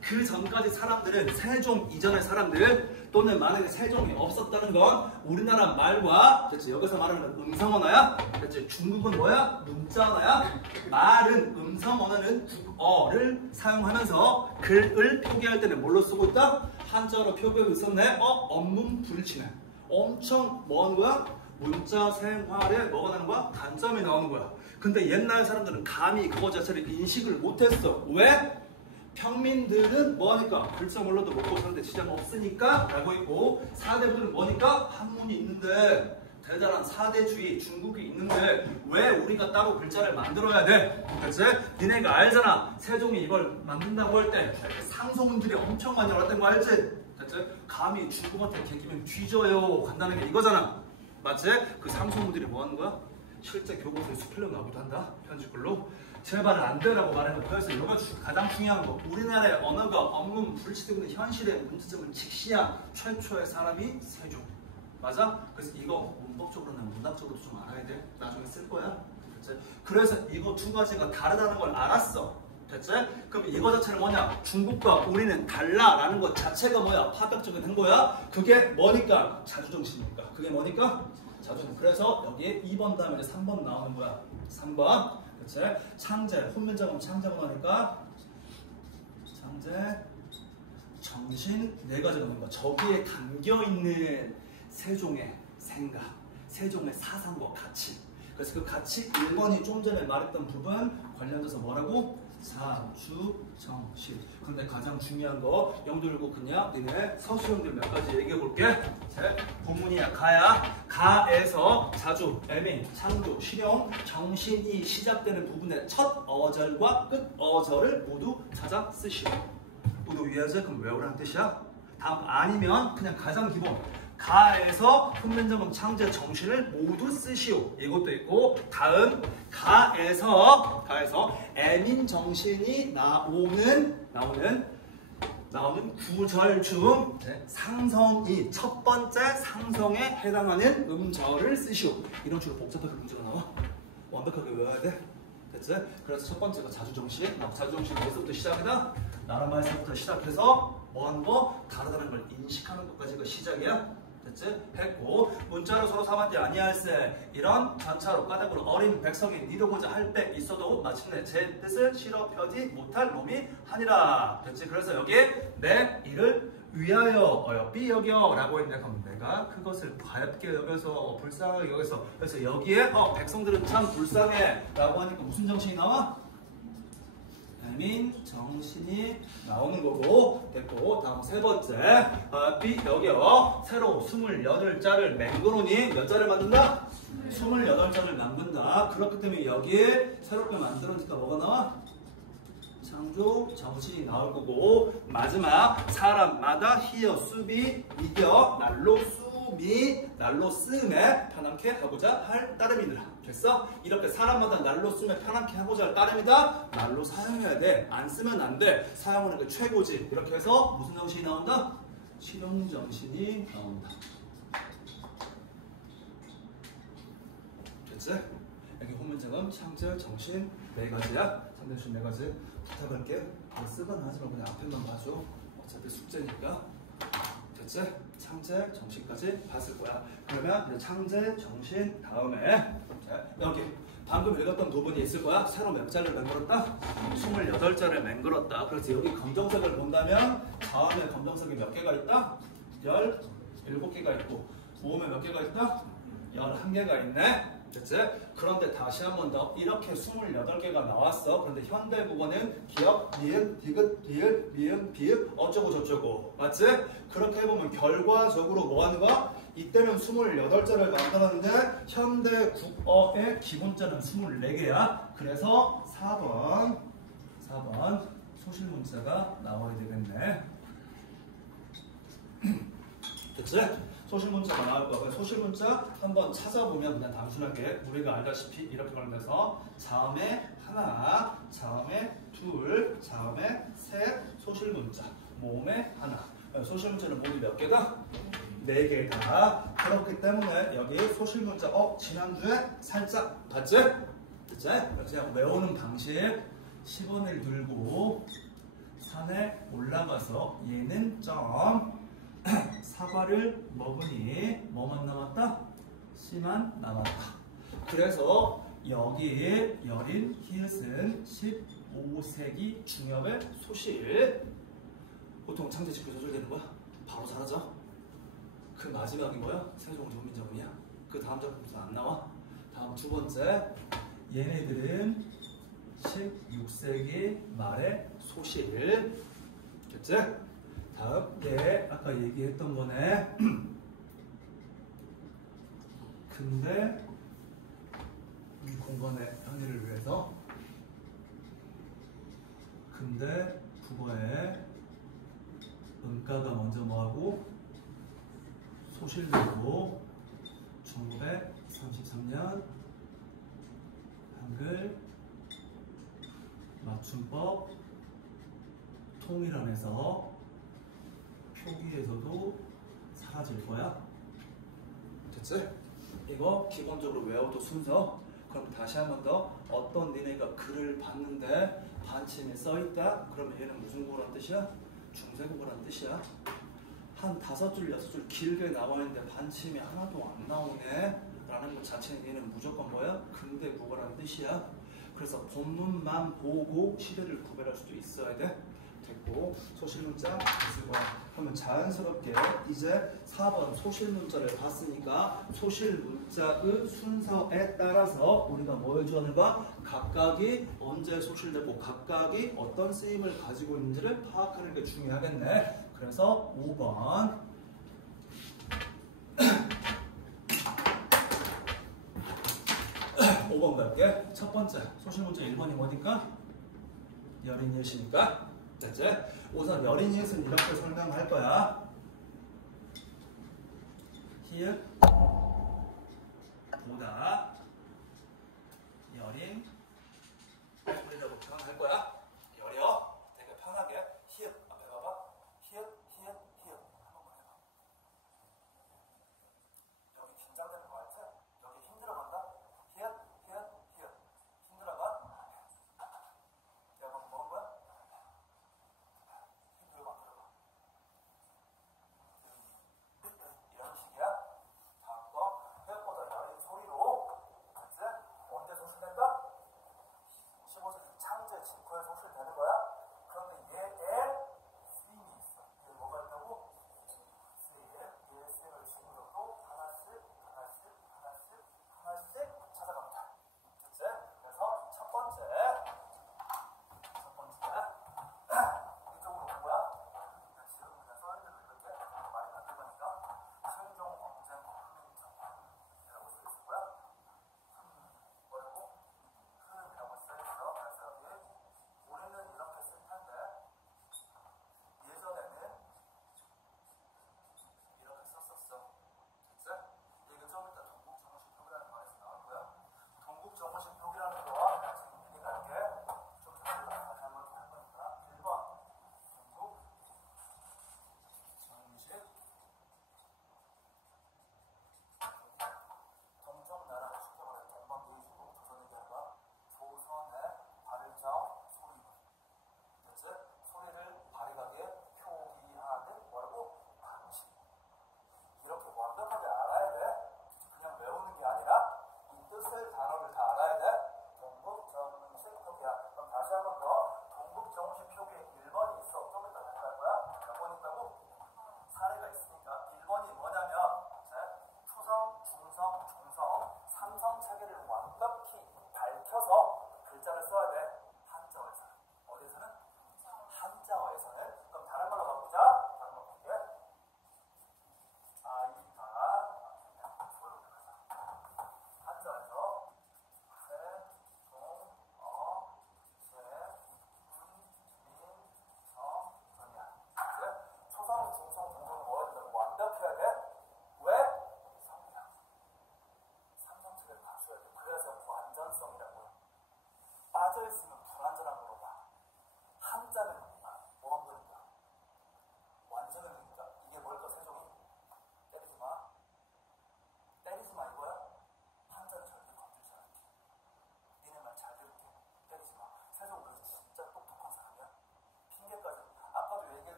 그 전까지 사람들은 세종 이전의 사람들 또는 만약에 세종이 없었다는 건 우리나라 말과 그치, 여기서 말하는 음성 언어야. 그치, 중국은 뭐야? 문자 언어야. 말은 음성 언어는 국어를 사용하면서 글을 표기할 때는 뭘로 쓰고 있다? 한자로 표기하고 있었네. 언문 불일치네. 엄청 뭐 하는 거야? 문자 생활에 뭐가 나는 거야? 단점이 나오는 거야. 근데 옛날 사람들은 감히 그거 자체를 인식을 못했어. 왜? 평민들은 뭐하니까? 글자 몰라도 먹고 사는데 지장 없으니까 라고 있고, 사대부들은 뭐니까? 학문이 있는데 대단한 사대주의 중국이 있는데 왜 우리가 따로 글자를 만들어야 돼? 그치? 니네가 알잖아. 세종이 이걸 만든다고 할 때 상소문들이 엄청 많이 나왔던 거 알지? 그치? 감히 중국한테 개기면 뒤져요 간다는 게 이거잖아. 맞지? 그 상소문들이 뭐 하는 거야? 실제 교과서에 수필로 나오기도 한다. 편집글로. 제발 안 되라고 말해놓고 해서 이거 가장 중요한 거. 우리나라의 언어가 언문 불일치되고 있는 현실의 문제점을 직시한 최초의 사람이 세종. 맞아? 그래서 이거 문법적으로나 문학적으로도 좀 알아야 돼. 나중에 쓸 거야. 됐지? 그래서 이거 두 가지가 다르다는 걸 알았어. 됐지? 그럼 이거 자체는 뭐냐? 중국과 우리는 달라라는 것 자체가 뭐야? 파격적인 행보야. 그게 뭐니까? 자주정신이니까. 그게 뭐니까? 자주정신. 그래서 여기에 2번 다음에 3번 나오는 거야. 3번. 그치? 창제, 혼민자문 창제문 하니까 창제, 정신 네 가지가 나오는 거야. 저기에 담겨있는 세종의 생각, 세종의 사상과 가치. 그래서 그 가치 1번이 좀 전에 말했던 부분 관련돼서 뭐라고? 자주정신. 근데 가장 중요한 거 영들고 그냥 니네 서술형들 몇 가지 얘기해 볼게. 본문이야. 가야. 가에서 자주, 애민, 창조, 실용, 정신이 시작되는 부분의 첫 어절과 끝 어절을 모두 찾아 쓰시오. 모두 위하자. 그럼 외우라는 뜻이야. 다음 아니면 그냥 가장 기본. 가에서 훈민정음 창제 정신을 모두 쓰시오. 이것도 있고, 다음 가에서 애민 정신이 나오는 구절 중 상성이 첫 번째 상성에 해당하는 음절을 쓰시오. 이런 식으로 복잡하게 문제가 나와. 완벽하게 외워야 돼. 됐지? 그래서 첫 번째가 자주정신. 자주정신 어디서부터 시작이다? 나라 말에서부터 시작해서 뭐하는 거? 다르다는 걸 인식하는 것까지가 시작이야. 됐지? 했고, 문자로 서로 삼한테 아니할세. 이런 전차로 까닭으로 어린 백성이 니도고자 할 때 있어도 마침내 제 뜻을 실어 펴지 못할 놈이 하니라. 됐지? 그래서 여기에 내 이를 위하여 어여삐 여겨 라고 했는데, 그럼 내가 그것을 가엾게 여겨서 불쌍하게 여겨서, 그래서 여기에 백성들은 참 불쌍해 라고 하니까 무슨 정신이 나와? 애민 정신이 나오는 거고. 됐고, 다음 세 번째 삐 여겨. 새로 28자를 맹그로니 몇 자를 만든다? 28자를 만든다. 그렇기 때문에 여기에 새롭게 만들어지니까 뭐가 나와? 창조 정신이 나올 거고. 마지막 사람마다 희여 수비 이겨 날로 숨이 날로 쓰음에 편안케 하고자 할 따름이니라. 됐어? 이렇게 사람마다 날로 쓰면 편안케 하고자 할 따름이다. 날로 사용해야 돼. 안 쓰면 안 돼. 사용하는 게 최고지. 이렇게 해서 무슨 정신이 나온다? 실용정신이 나온다. 됐지? 여기 후문장은 창제 정신 4가지야. 창제 정신 4가지. 부탁할게. 쓰거나 하지 말고 그냥 앞에만 봐줘. 어차피 숙제니까. 됐지? 창제 정신까지 봤을 거야. 그러면 이제 창제 정신 다음에 자, 여기 방금 읽었던 부분이 있을 거야. 새로 몇 자를 맹글었다? 28자를 맹글었다. 그래서 여기 검정색을 본다면 다음에 검정색이 몇 개가 있다? 17개가 있고 보험에 몇 개가 있다? 11개가 있네. 됐지? 그런데 다시 한 번 더 이렇게 28개가 나왔어. 그런데 현대 국어는 기역, 니은, 디귿, 리을, 미음, 비읍 어쩌고 저쩌고 맞지? 그렇게 해보면 결과적으로 뭐 하는 거야? 이때는 28자를 만들었는데 현대 국어의 기본자는 24개야. 그래서 4번 소실문자가 나와야 되겠네. 됐지? 소실문자가 나올 거야. 소실문자 한번 찾아보면 그냥 단순하게 우리가 알다시피 이렇게 말해서 자음에 하나, 자음에 둘, 자음에 셋, 소실문자, 모음에 하나. 소실문자는 모두 몇 개다? 4개다. 그렇기 때문에 여기 소실문자 지난주에 살짝 봤지? 됐지? 그냥 외우는 방식 10원을 들고 산에 올라가서 얘는 점 사과를 먹으니 뭐만 남았다? 씨만 남았다. 그래서 여기 여린 히읗은 15세기 중엽의 소실. 보통 창제집구 조절되는 거야? 바로 사라져. 그 마지막이 뭐야? 세종 전민정음이야. 그 다음 작품부터 안 나와. 다음 두 번째 얘네들은 16세기 말의 소실. 됐지? 다음 아까 얘기했던 거네. 근데 공간의 편의를 위해서 근데 국어에 음가가 먼저 뭐하고 소실되고 1933년 한글 맞춤법 통일안에서 표기에서도 사라질 거야. 됐지? 이거 기본적으로 외워도 순서. 그럼 다시 한 번 더 어떤 니네가 글을 봤는데 반침이 써있다? 그러면 얘는 무슨 국어란 뜻이야? 중세국어란 뜻이야. 한 5줄, 6줄 길게 나와있는데 반침이 하나도 안 나오네? 라는 것 자체는 얘는 무조건 뭐야? 근대 국어란 뜻이야. 그래서 본문만 보고 시대를 구별할 수도 있어야 돼. 됐고 소실문자 있을 거야. 그러면 자연스럽게 이제 4번 소실문자를 봤으니까 소실문자의 순서에 따라서 우리가 뭐 해주는 거야? 각각이 언제 소실되고 각각이 어떤 쓰임을 가지고 있는지를 파악하는 게 중요하겠네. 그래서 5번 5번 갈게. 첫 번째 소실문자 1번이 뭐니까? 여린이시니까. 됐지? 우선 여린이은 이렇게 설명할 거야. 히읗 보다 여린 소리라고 표현할 거야. 여려 되게 편하게 히읗 앞에 봐봐. 히읗 한번 해봐. 여기 긴장되는 거 알지? 여기 힘들어간다. 히읗 힘들어가. 내가 방금 먹은 거야? 힘들고 안 들어가. 이런 식이야. 다음 거 회보다 여린 소리로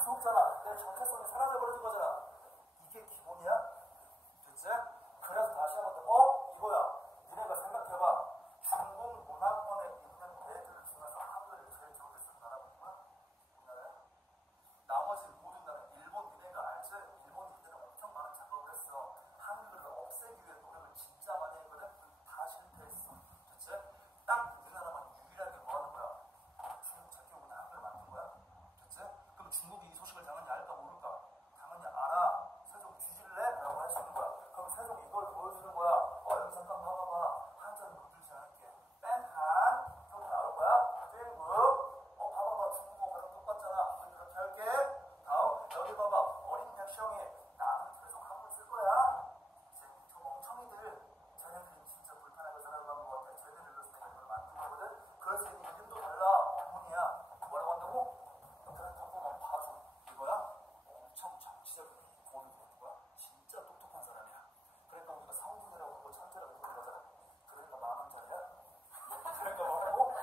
재수 없잖아. 내 정체성이 사라져버리는 거잖아. 이게 기본이야? 됐지? 그래서 다시 한번 더, 이거야. 니네가 생각해봐. 중국 문화권에 있는 애들 중에서 한글을 제일 적게 쓰는 나라가 누구야? 우리나라야? 나머지 모든 나라, 일본 니네가 알지? 일본이 그때는 엄청 많은 작업을 했어. 한글을 없애기 위해 노력을 진짜 많이 했거든? 다 실패했어. 됐지? 딱 우리나라만 유일하게 뭐 하는 거야? 중국 제껴오는 한글을 만든 거야. 됐지? 그럼 중국이 이 소식을 당연히 알까 모를까? 당연히 알아. 세종 뒤질래? 라고 할 수 있는 거야. 그럼 세종 이걸 보여주는 거야. 여기 잠깐 봐봐봐. 한자는 건들지 않을게. 뺀한 이렇게 나올 거야. 땡국. 봐봐봐. 중국어가 똑같잖아. 우리 그렇게 할게. 다음 여기 봐봐. 어린 약시형이 나는 계속 한글 쓸 거야. 저 멍청이들. 쟤네들이 진짜 불편하게 살아가는 것 같아. 쟤네들 그래서 내가 이걸 만든 거거든. 그래서 이름도 달라. 구문이야. 뭐라고 한다고? 그래 덕분만 봐줘. 이거야? 엄청 정치적인 고민이 되는 거야. 진짜 똑똑한 사람이야. 그러니까 우리가 성분이라고 하고 천재라고 부르는 거잖아. 그러니까 10,000원짜리야. 그러니까 뭐라고?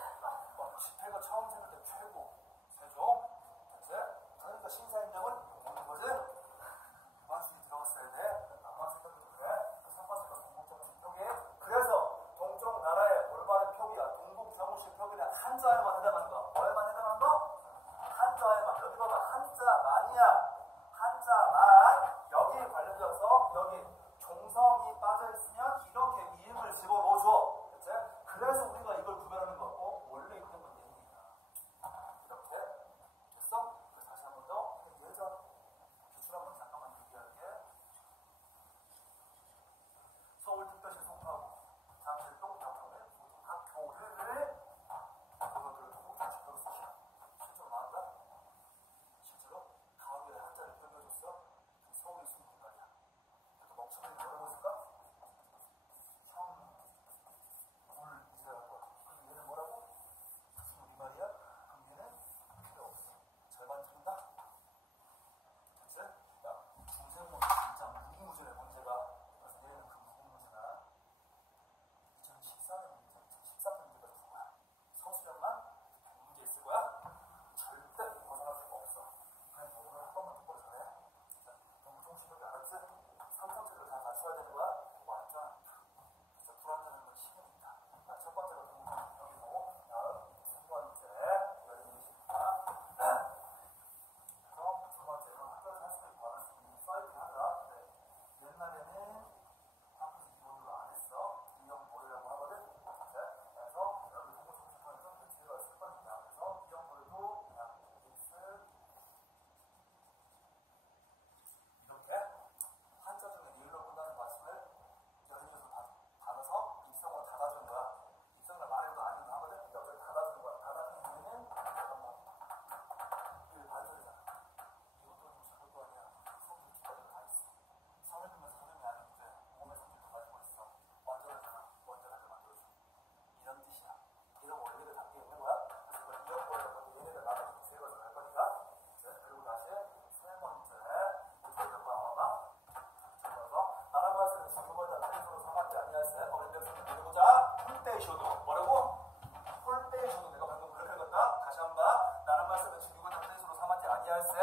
집회가 처음 생길 때 최고. 세종. 됐지? 그러니까 심사임당은 오는 거지? 무한순이 들어갔어야 돼. 아마 생각해도 그래. 그 선거세가 동북정식 표기. 그래서 동쪽 나라의 올바른 표기야. 동북정식 표기는 한자에만 해당하는 거. 뭐에만 해당하는 거? 한자에만. 여기 봐봐. 한자만이야. 한자만. 여기 관련돼서 여기 종성이 빠져있으면 이렇게 이음을 집어넣어줘. 됐지? 그래서 우리가 이걸 구별하는 거. 원래 있던 건 얘기야. 이렇게. 됐어? 그래서 다시 한 번 더. 예전 기출 한번 잠깐만 얘기할게. 서울특별시 송파구 잠실동 덕분에 고등학교를 그것들을 통곡한 집회로 쓰시오. 실제로 나왔다? 실제로 가운데 한자를 표기해줬어. 서울이 20분까지야. 그러니까 멍청이들이 뭐라고 했을까? 울 이세라는 거야. 그럼 얘는 뭐라고? 무슨 우리 말이야? 그럼 얘는 필요 없어. 절반 틀린다? 됐지? 야, 중생문 진짜 무궁무진해 문제가. 그래서 얘는 그 무궁무진아 2014년 문제, 2013년 문제가 줄 거야. 서술형만 100문제 있을 거야. 절대 벗어날 수가 없어. 그냥 오늘 한 번만 똑바로 잘해. 자, 너무 정신력이 알았지? 3성체를 다 갖춰야 되는 거야. 완전 진짜 불안정한 건 시간이다. 첫 번째가 동정력이고, 다음 두 번째 열린이십니다. 그럼 두 번째 이런 학교를 할 수도 있고 안 할 수도 있는 사이트 하자. 네. 옛날에는 학교에서 이론으로 안 했어. 이형모래라고 하거든. 그래서 여기 동물정식판에서 그 뒤에가 쓸 거니까. 그래서 이형모래도 그냥 믹스 이렇게 한자 중에 일로 끝나는 말씀을 여기서 닫아서 입성으로 닫아주는 거야. 입성을 말해도 아니도 하거든. 근데 어차피 닫아주는 거야. 닫아주는 이유는 잠깐만 이게 반절이잖아. 이것도 좀 작을 거 아니야. 성질 두 가지가 다 있어. 성형이면 성형이 아닌데 몸의 성질도 가지고 있어. 완전하잖아. 완전하게 만들어줘. 이런 뜻이야. 이런 원리를 담겨 있는 거야. 그래서 이걸 이어버려서 얘네들 나중에 구해가지고 갈 거니까. 그리고 다시 세 번째 이쪽에 갖고 와봐. 그래서 나라마스는 중국어다 트리스로 삼았지 아니하세. 어린 백성을 믿어보자. 홀빼이쇼도 뭐라고? 홀빼이쇼도 내가 방금 그렇게 읽었다. 다시 한번 나라마스는 중국어다 트리스로 삼았지 아니하세.